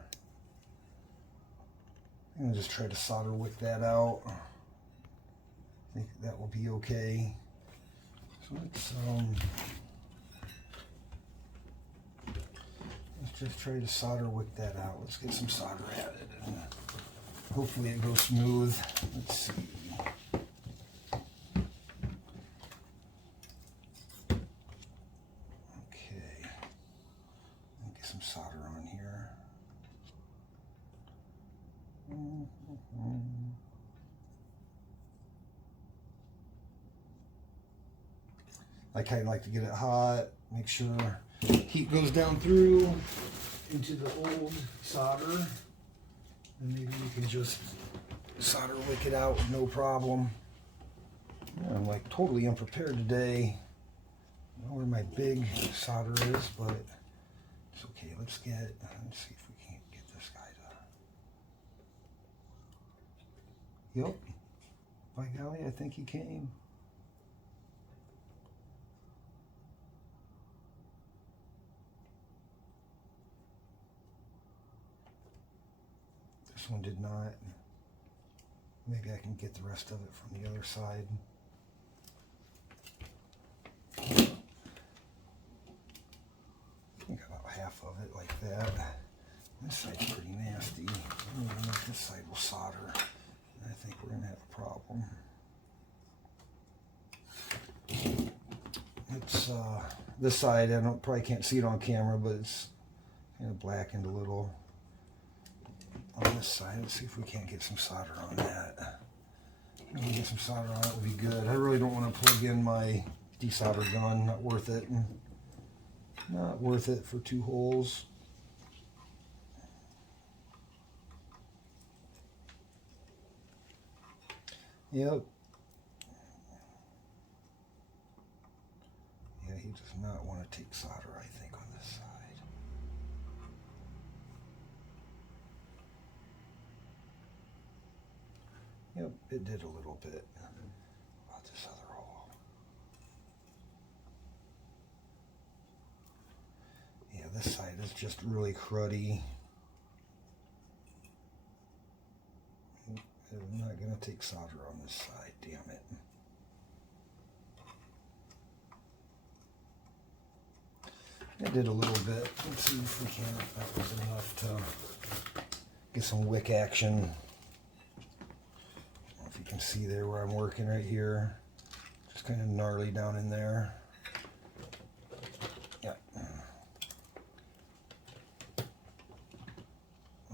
I'm gonna just try to solder wick that out. I think that will be okay. So let's just try to solder wick that out. Let's get some solder added and hopefully it goes smooth. Let's see. Okay. Get some solder on here. I kind of like to get it hot, make sure heat goes down through into the old solder, and maybe you can just solder wick it out with no problem. Yeah, I'm like totally unprepared today. I don't know where my big solder is, but it's okay. Let's see if we can't get this guy to. Yep. By golly, I think he came. This one did not. Maybe I can get the rest of it from the other side. I think about half of it like that. This side's pretty nasty. I'm gonna make this side will solder. I think we're gonna have a problem. It's this side. I probably can't see it on camera, but it's kind of blackened a little. On this side, let's see if we can't get some solder on that. If we get some solder on it, would be good. I really don't want to plug in my desolder gun. Not worth it. Not worth it for 2 holes. Yep. Yeah, he does not want to take solder, I think, on this side. Yep, it did a little bit. About this other hole. Yeah, this side is just really cruddy. I'm not going to take solder on this side, damn it. I did a little bit. Let's see if we can. That was enough to get some wick action. I don't know if you can see there where I'm working right here. Just kind of gnarly down in there. Yeah.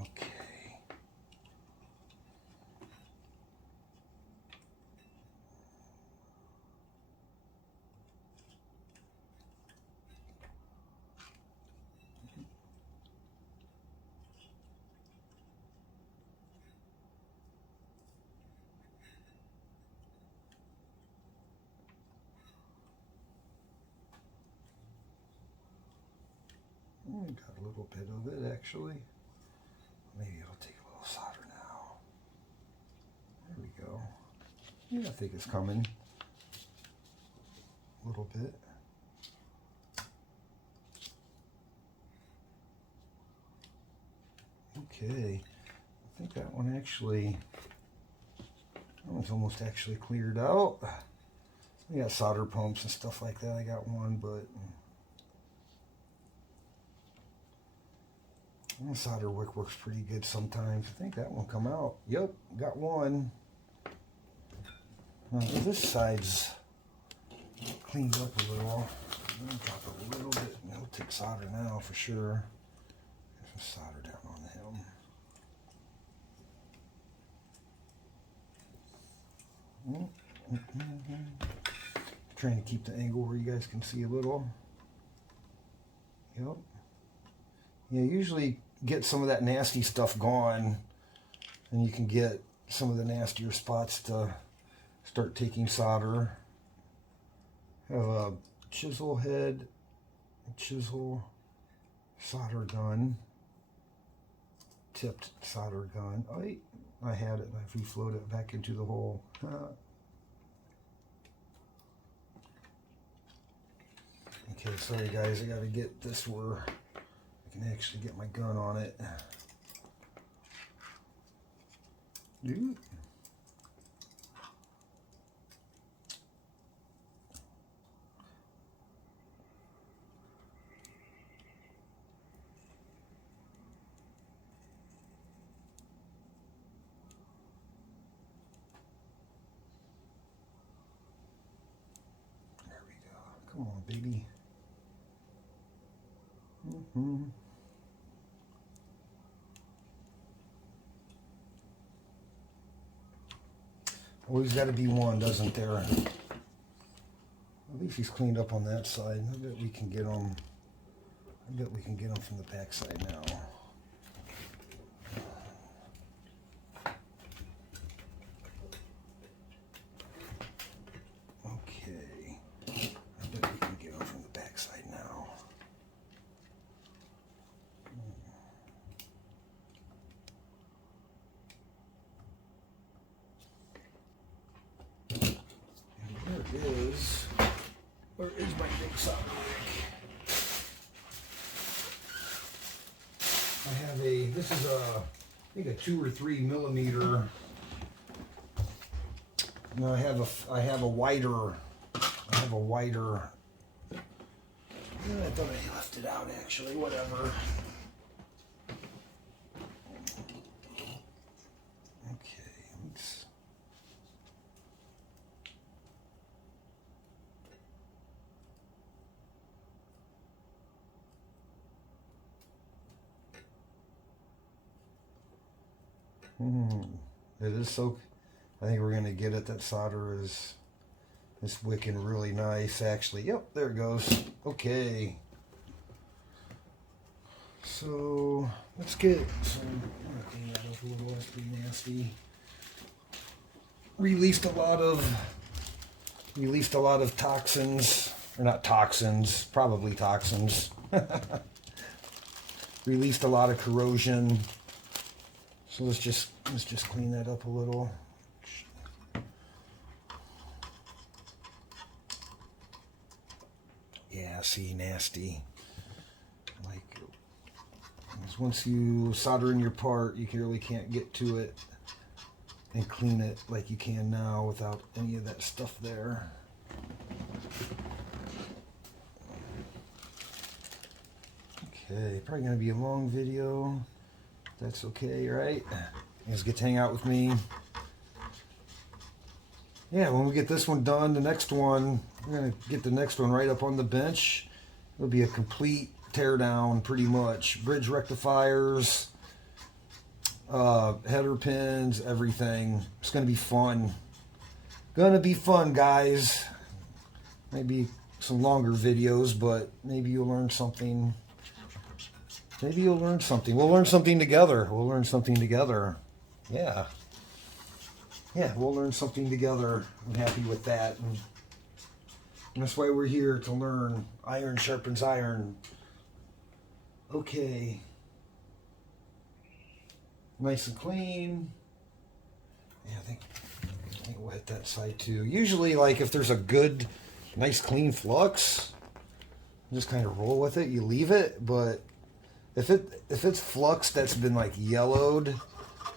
Okay. Got a little bit of it actually. Maybe it'll take a little solder now. There we go. Yeah, I think it's coming. A little bit. Okay. I think that one actually, that one's almost actually cleared out. We got solder pumps and stuff like that. I got one, but solder wick works pretty good sometimes. I think that one come out. Yep, got one. This side's cleaned up a little. I'm gonna drop it a little bit and it'll take solder now for sure. Get some solder down on him. Trying to keep the angle where you guys can see a little. Yep. Yeah, usually get some of that nasty stuff gone and you can get some of the nastier spots to start taking solder. Have a chisel head, a chisel, solder gun, tipped solder gun. Oh, I had it. I reflowed it back into the hole. Okay, sorry guys, I gotta get this where I can actually get my gun on it. Ooh. There we go. Come on, baby. Always got to be one, doesn't there? At least he's cleaned up on that side. I bet we can get him. I bet we can get him from the back side now. Okay. I bet we can get him from the back side now. Where is my big solder wick? I have this is I think a 2 or 3 millimeter. No, I have a wider. I thought I left it out actually, whatever. It is so. I think we're gonna get it. That solder is wicking really nice, actually. Yep, there it goes. Okay. So let's get some. I'm gonna clean that up a little. That's pretty nasty. Released a lot of toxins, or not toxins, probably toxins. Released a lot of corrosion. So let's just clean that up a little. Yeah, see, nasty. Like, because once you solder in your part, you really can't get to it and clean it like you can now without any of that stuff there. Okay, probably gonna be a long video. That's okay, right? You guys get to hang out with me. Yeah, when we get this one done, the next one, we're going to get the next one right up on the bench. It'll be a complete teardown, pretty much. Bridge rectifiers, header pins, everything. It's going to be fun. Gonna be fun, guys. Maybe some longer videos, but maybe you'll learn something. Maybe you'll learn something. We'll learn something together. Yeah. Yeah, we'll learn something together. I'm happy with that. And that's why we're here, to learn. Iron sharpens iron. Okay. Nice and clean. Yeah, I think we'll hit that side too. Usually, like, if there's a good, nice clean flux, just kind of roll with it. You leave it, but if it's flux that's been like yellowed,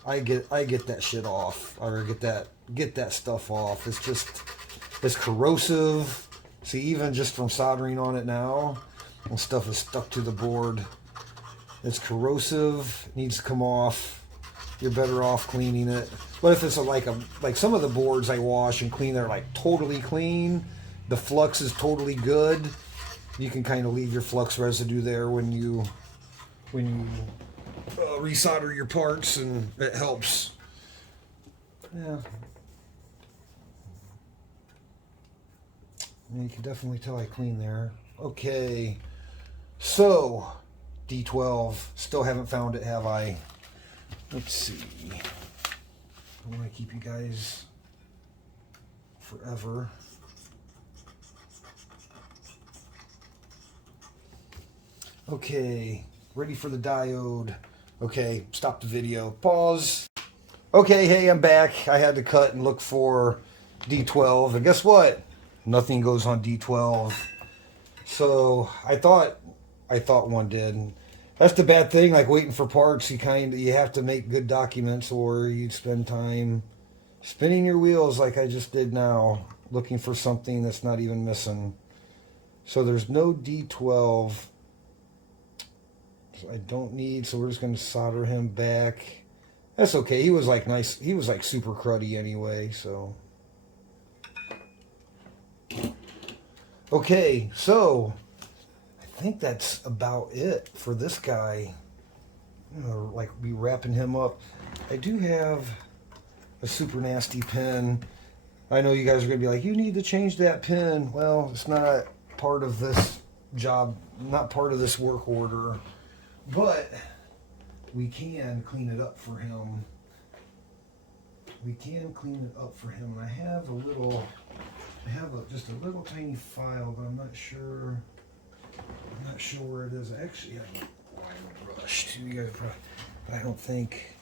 I get that shit off, or get that stuff off. It's corrosive. See, even just from soldering on it now, and stuff is stuck to the board. It's corrosive, needs to come off. You're better off cleaning it. But if it's like some of the boards I wash and clean, they're like totally clean. The flux is totally good. You can kind of leave your flux residue there when you resolder your parts, and it helps. Yeah. You can definitely tell I clean there. Okay. So, D12. Still haven't found it, have I? Let's see. I want to keep you guys forever. Okay. Ready for the diode. Okay, stop the video. Pause. Okay, hey, I'm back. I had to cut and look for D12, and guess what? Nothing goes on D12. So I thought one did. That's the bad thing. Like waiting for parts, you have to make good documents, or you spend time spinning your wheels like I just did now, looking for something that's not even missing. So there's no D12. I don't need, so we're just going to solder him back. That's okay. He was like nice. He was like super cruddy anyway, so. Okay, so I think that's about it for this guy. I'm gonna like be wrapping him up. I do have a super nasty pin. I know you guys are going to be like, you need to change that pin. Well, it's not part of this job, not part of this work order. But we can clean it up for him. We can clean it up for him. I have just a little tiny file, but I'm not sure where it is. Actually, I have a wire brush too. You guys probably, but I don't think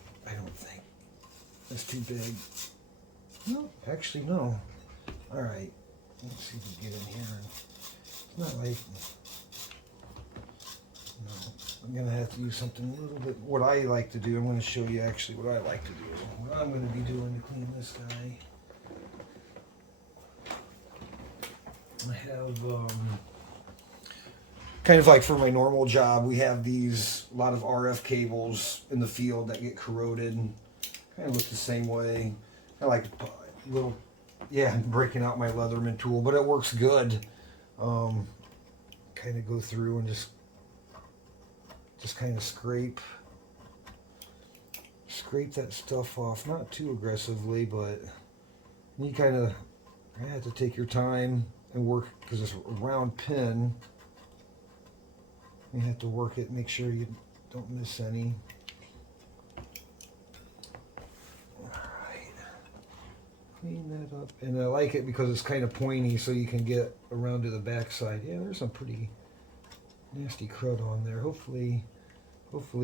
it's too big. No, actually no. All right, let's see if we can get in here. It's not like. No, I'm going to have to use something a little bit, what I like to do. I'm going to show you actually what I like to do. What I'm going to be doing to clean this guy. I have, kind of like for my normal job, we have a lot of RF cables in the field that get corroded. Kind of look the same way. I like breaking out my Leatherman tool, but it works good. Kind of go through and just kind of scrape that stuff off, not too aggressively, but you kind of have to take your time and work, because it's a round pin. You have to work it, make sure you don't miss any. Alright, clean that up, and I like it because it's kind of pointy, so you can get around to the back side. Yeah, there's some pretty nasty crud on there. Hopefully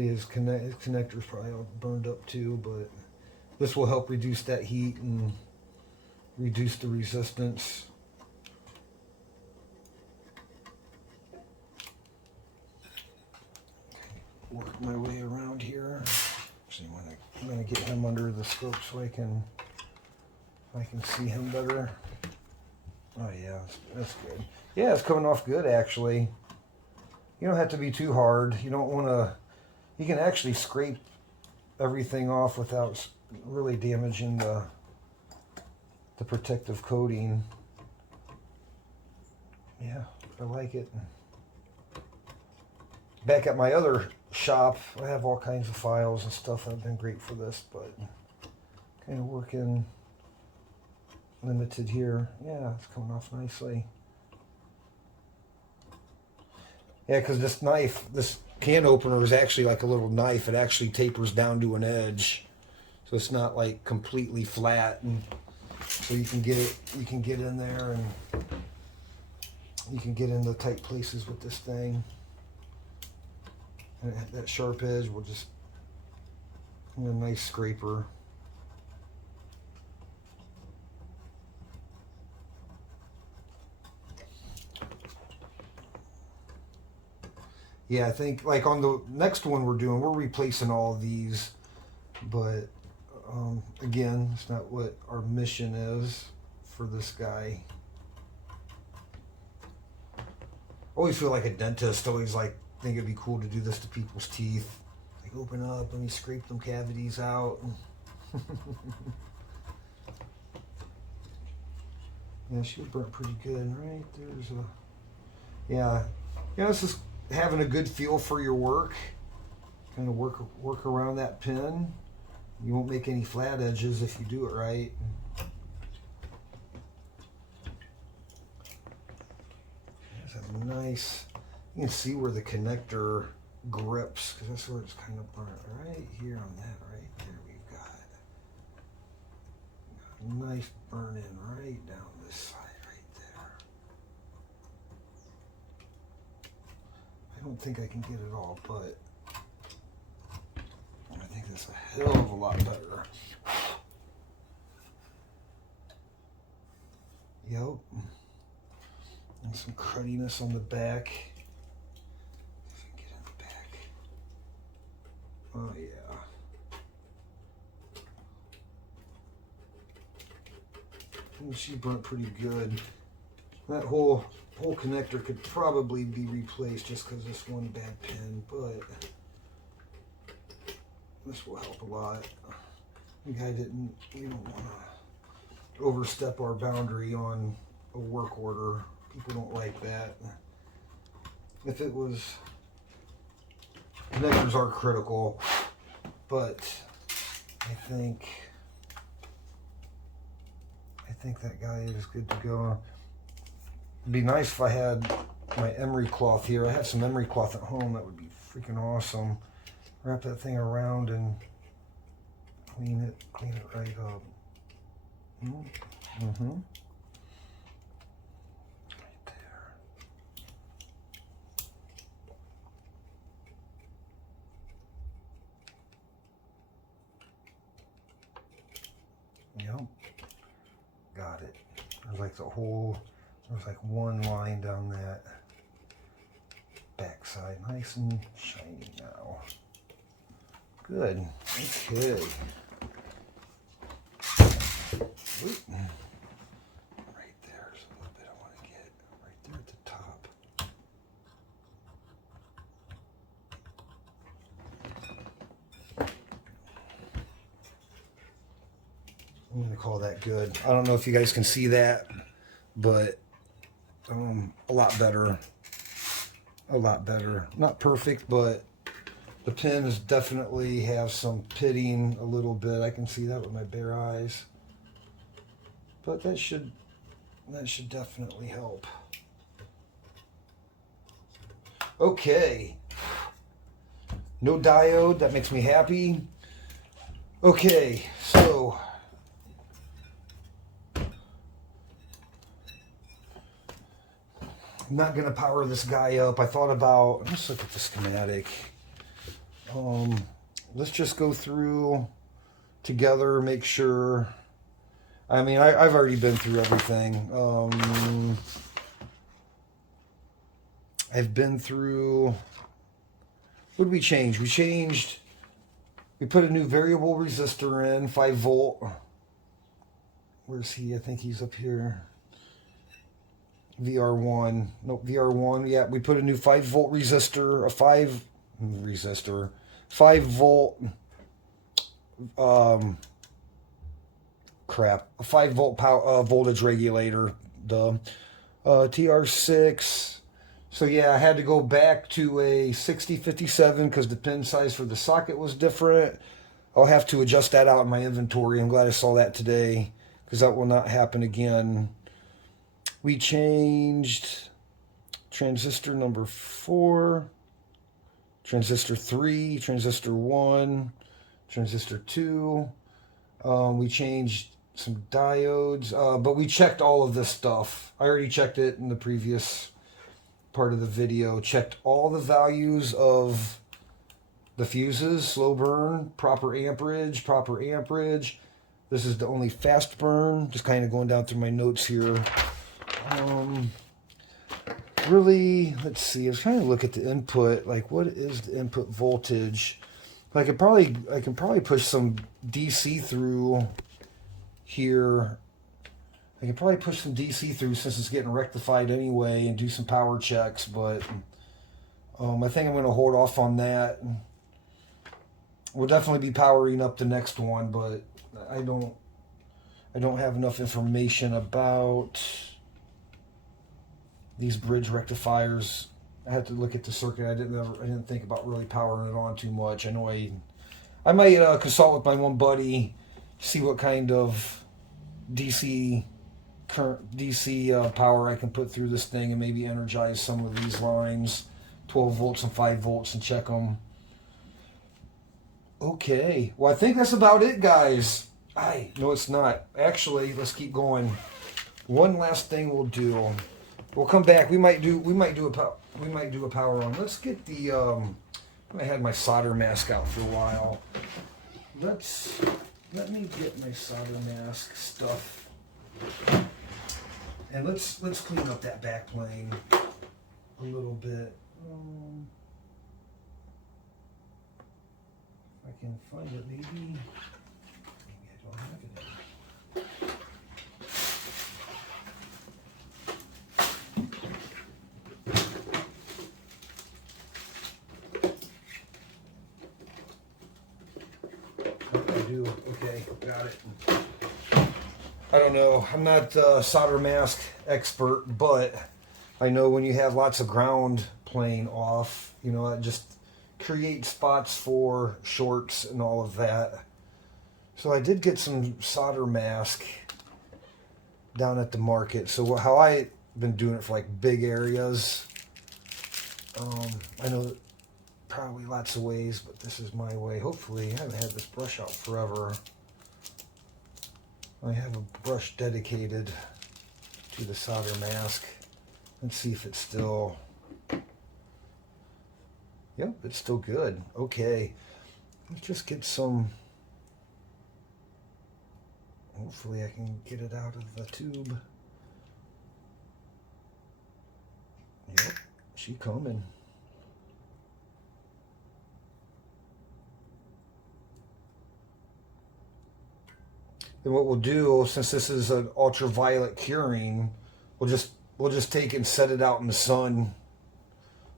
his connector's probably all burned up too, but this will help reduce that heat and reduce the resistance. Okay, work my way around here. Actually, I'm gonna get him under the scope so I can see him better. Oh yeah, that's good. Yeah, it's coming off good actually. You don't have to be too hard. You don't want to. You can actually scrape everything off without really damaging the protective coating. Yeah, I like it. Back at my other shop, I have all kinds of files and stuff. I've been great for this, but kind of working limited here. Yeah, it's coming off nicely. Yeah, because this can opener is actually like a little knife. It actually tapers down to an edge, so it's not like completely flat. And so you can get in there, and you can get into tight places with this thing. And that sharp edge will just, a nice scraper. Yeah, I think like on the next one we're replacing all of these, but again, it's not what our mission is for this guy. I always feel like a dentist, always like think it'd be cool to do this to people's teeth. Like open up, let me scrape them cavities out. Yeah, she burnt pretty good, right? There's a, yeah, this is having a good feel for your work. Kind of work around that pin. You won't make any flat edges if you do it right. There's a nice, you can see where the connector grips, because that's where it's kind of burnt. Right here on that, right there, we've got a nice burn in right down this side right there. I don't think I can get it all, but this a hell of a lot better. Yep. And some crudiness on the back. If I can get in the back. Oh yeah. And she burnt pretty good. That whole connector could probably be replaced just because this one bad pin, but this will help a lot. We don't want to overstep our boundary on a work order. People don't like that. If it was, connectors are critical, but I think that guy is good to go. It'd be nice if I had my emery cloth here. I have some emery cloth at home. That would be freaking awesome. Wrap that thing around and clean it right up. Mm-hmm. Right there. Yep. Got it. There's like there's like one line down that backside. Nice and shiny now. Good. Okay. Oop. Right there's a little bit I want to get. Right there at the top. I'm going to call that good. I don't know if you guys can see that, but a lot better. A lot better. Not perfect, but the pins definitely have some pitting a little bit. I can see that with my bare eyes. But that should definitely help. Okay. No diode, that makes me happy. Okay, so I'm not gonna power this guy up. I thought about, let's look at the schematic. Let's just go through together, make sure. I mean, I've already been through everything. I've been through, what did we change? We put a new variable resistor in, 5 volt. Where's he? I think he's up here. VR1. Nope, VR1. Yeah, we put a new 5 volt resistor, a 5 volt, a 5 volt voltage regulator, the TR6. So yeah, I had to go back to a 6057 because the pin size for the socket was different. I'll have to adjust that out in my inventory. I'm glad I saw that today because that will not happen again. We changed transistor number 4, transistor 3, transistor 1, transistor 2. We changed some diodes, but we checked all of this stuff. I already checked it in the previous part of the video. Checked all the values of the fuses, slow burn, proper amperage. This is the only fast burn. Just kind of going down through my notes here. Really, let's see. I was trying to look at the input. Like, what is the input voltage? I can probably push some DC through here. I can probably push some DC through since it's getting rectified anyway, and do some power checks. But I think I'm going to hold off on that. We'll definitely be powering up the next one, but I don't have enough information about these bridge rectifiers. I had to look at the circuit. I didn't think about really powering it on too much. I know I might consult with my one buddy, see what kind of DC power I can put through this thing, and maybe energize some of these lines, 12 volts and 5 volts, and check them. Okay, well, I think that's about it, guys. No, it's not. Actually, let's keep going. One last thing we'll do. We'll come back. We might do a power on. Let's get the. I had my solder mask out for a while. let me get my solder mask stuff, and let's clean up that back plane a little bit. If I can find it, maybe I don't have it. Okay, got it. I don't know. I'm not a solder mask expert, but I know when you have lots of ground plane off, you know, it just creates spots for shorts and all of that. So I did get some solder mask down at the market. So how I've been doing it for like big areas, I know probably lots of ways, but this is my way. Hopefully, I haven't had this brush out forever. I have a brush dedicated to the solder mask. Let's see if it's still, yep, it's still good. Okay, let's just get some, hopefully I can get it out of the tube. Yep, she coming. And what we'll do, since this is an ultraviolet curing, we'll just take and set it out in the sun.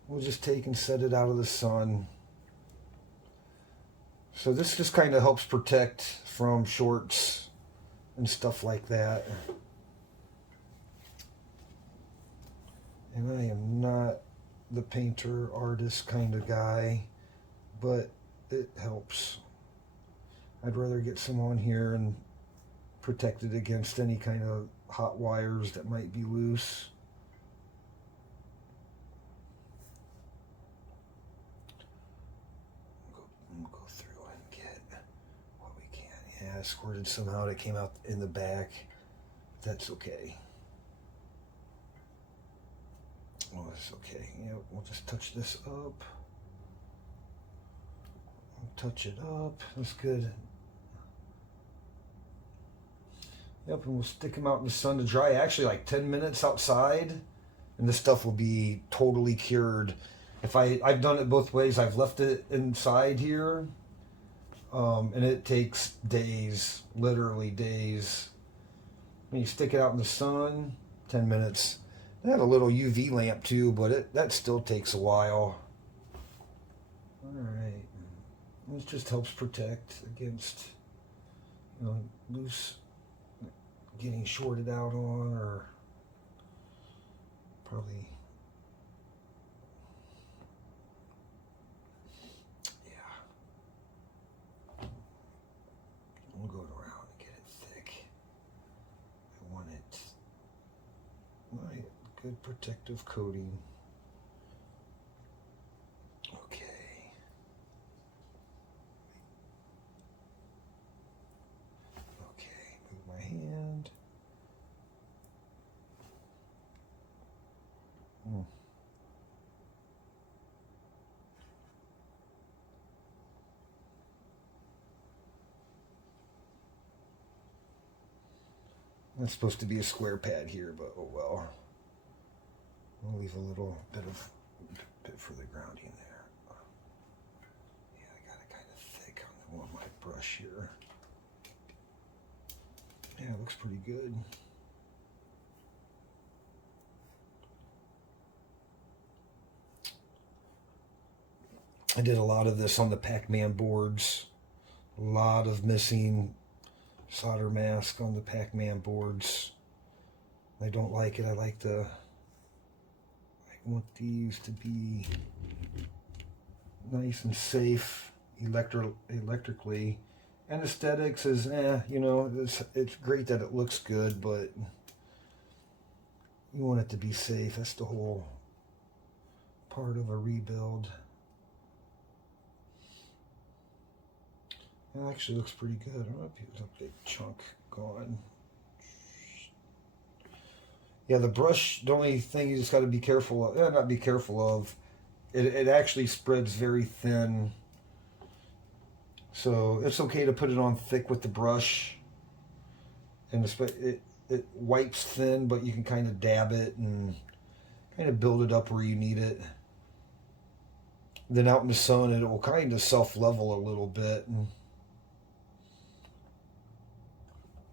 We'll just take and set it out of the sun. So this just kind of helps protect from shorts and stuff like that. And I am not the painter, artist kind of guy, but it helps. I'd rather get some on here and protected against any kind of hot wires that might be loose. We'll go through and get what we can. Yeah, I squirted somehow. It came out in the back. That's okay. Oh, that's okay. Yeah, we'll just touch this up. Touch it up. That's good. Yep, and we'll stick them out in the sun to dry. Actually, like 10 minutes outside, and this stuff will be totally cured. If I've done it both ways. I've left it inside here, and it takes days, literally days. When you stick it out in the sun, 10 minutes. I have a little UV lamp too, but that still takes a while. All right, this just helps protect against, you know, loose, getting shorted out on, or probably, yeah. We'll go around and get it thick. I want it, right, good protective coating. Okay. Okay, move my hand. That's supposed to be a square pad here, but oh well. We'll leave a little bit for the grounding there. Yeah, I got it kind of thick on my brush here. Yeah, it looks pretty good. I did a lot of this on the Pac-Man boards. A lot of missing solder mask on the Pac-Man boards. I don't like it. I want these to be nice and safe electrically. And aesthetics is, you know, it's great that it looks good, but you want it to be safe. That's the whole part of a rebuild. It actually looks pretty good. I don't know if it was a big chunk gone. Yeah, the brush, the only thing you just got to be careful of, not be careful of, it actually spreads very thin. So it's okay to put it on thick with the brush, and it wipes thin, but you can kind of dab it and kind of build it up where you need it. Then out in the sun, it will kind of self-level a little bit. And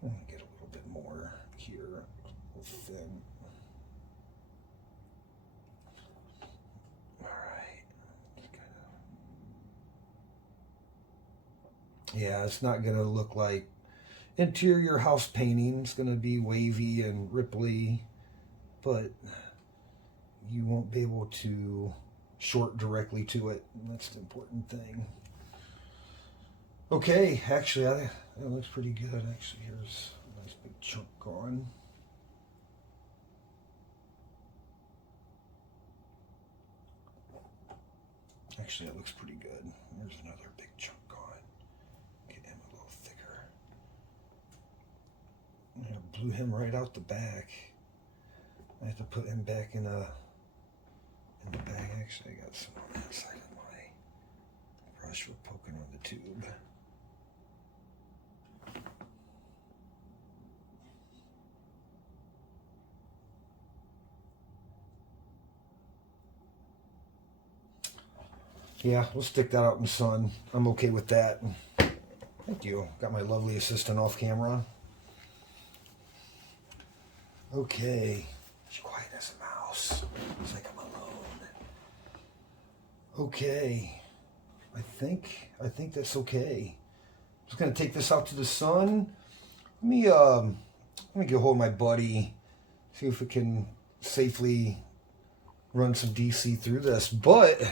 let me get a little bit more here, a little thin. All right. Yeah, it's not going to look like interior house painting. It's going to be wavy and ripply, but you won't be able to short directly to it. That's the important thing. Okay, actually, that looks pretty good. Actually, here's a nice big chunk gone. Actually, that looks pretty good. There's another big chunk gone. Get him a little thicker. I blew him right out the back. I have to put him back in the bag. Actually, I got some on that side of my brush for poking on the tube. Yeah, we'll stick that out in the sun. I'm okay with that. Thank you. Got my lovely assistant off camera. Okay. She's quiet as a mouse. It's like I'm alone. Okay. I think that's okay. Just gonna take this out to the sun. Let me get hold of my buddy. See if we can safely run some DC through this. But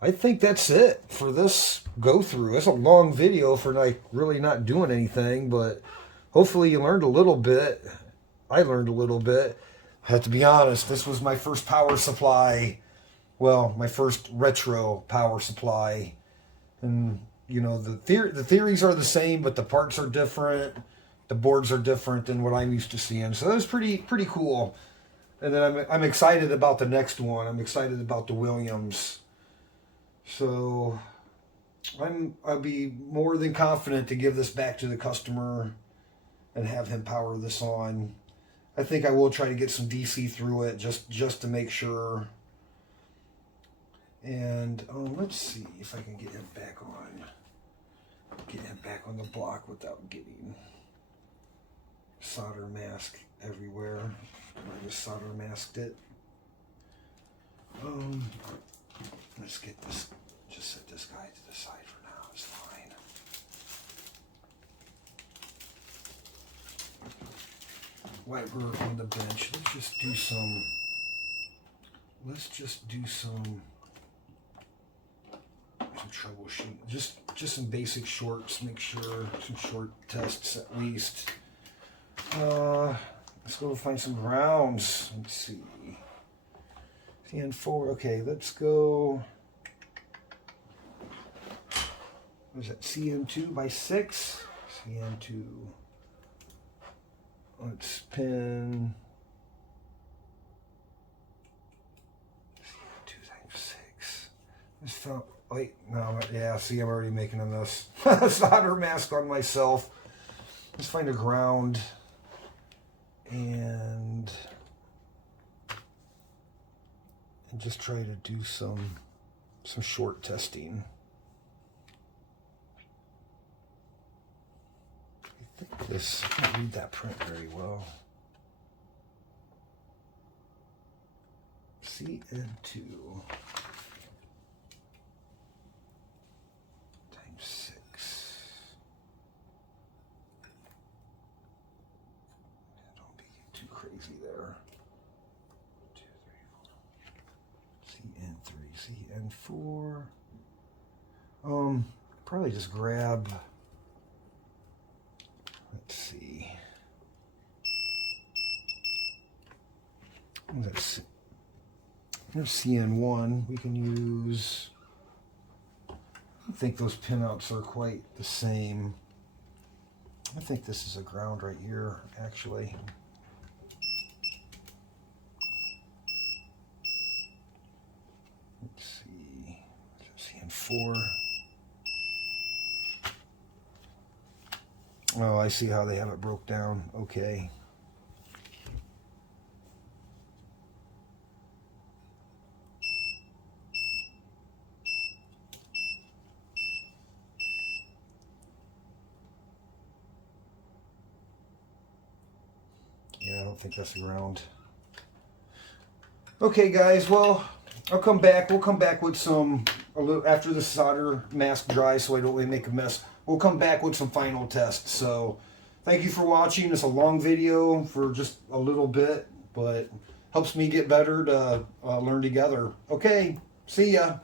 I think that's it for this go through. It's a long video for like really not doing anything, but hopefully you learned a little bit. I learned a little bit. I have to be honest, this was my first power supply. Well, my first retro power supply. And you know, the theories are the same, but the parts are different. The boards are different than what I'm used to seeing. So that was pretty cool. And then I'm excited about the next one. I'm excited about the Williams. So I'll be more than confident to give this back to the customer and have him power this on. I think I will try to get some DC through it just to make sure. And let's see if I can get him back on the block without getting solder mask everywhere. I just solder masked it. Let's get this, just set this guy to the side for now, it's fine. While we're on the bench, let's just do some troubleshooting. Just some basic shorts, make sure, some short tests at least. Let's go find some grounds. Let's see. CN4, okay, let's go. What is that? CN2 by 6? CN2. Let's pin CN2 times 6. Just found, wait, no, yeah, see, I'm already making a mess. Solder mask on myself. Let's find a ground and just try to do some short testing. I think this, I can't read that print very well. CN2 times 6. Don't be too crazy there. 2, 3, 4. CN3, CN4. Probably just grab. Let's see. There's CN1. We can use. I don't think those pinouts are quite the same. I think this is a ground right here, actually. Let's see. CN4. Oh, I see how they have it broke down. Okay. Yeah, I don't think that's around. Okay, guys, well, I'll come back. We'll come back with some, a little, after the solder mask dries so I don't really make a mess. We'll come back with some final tests. So, thank you for watching. It's a long video for just a little bit, but helps me get better to learn together. Okay, see ya.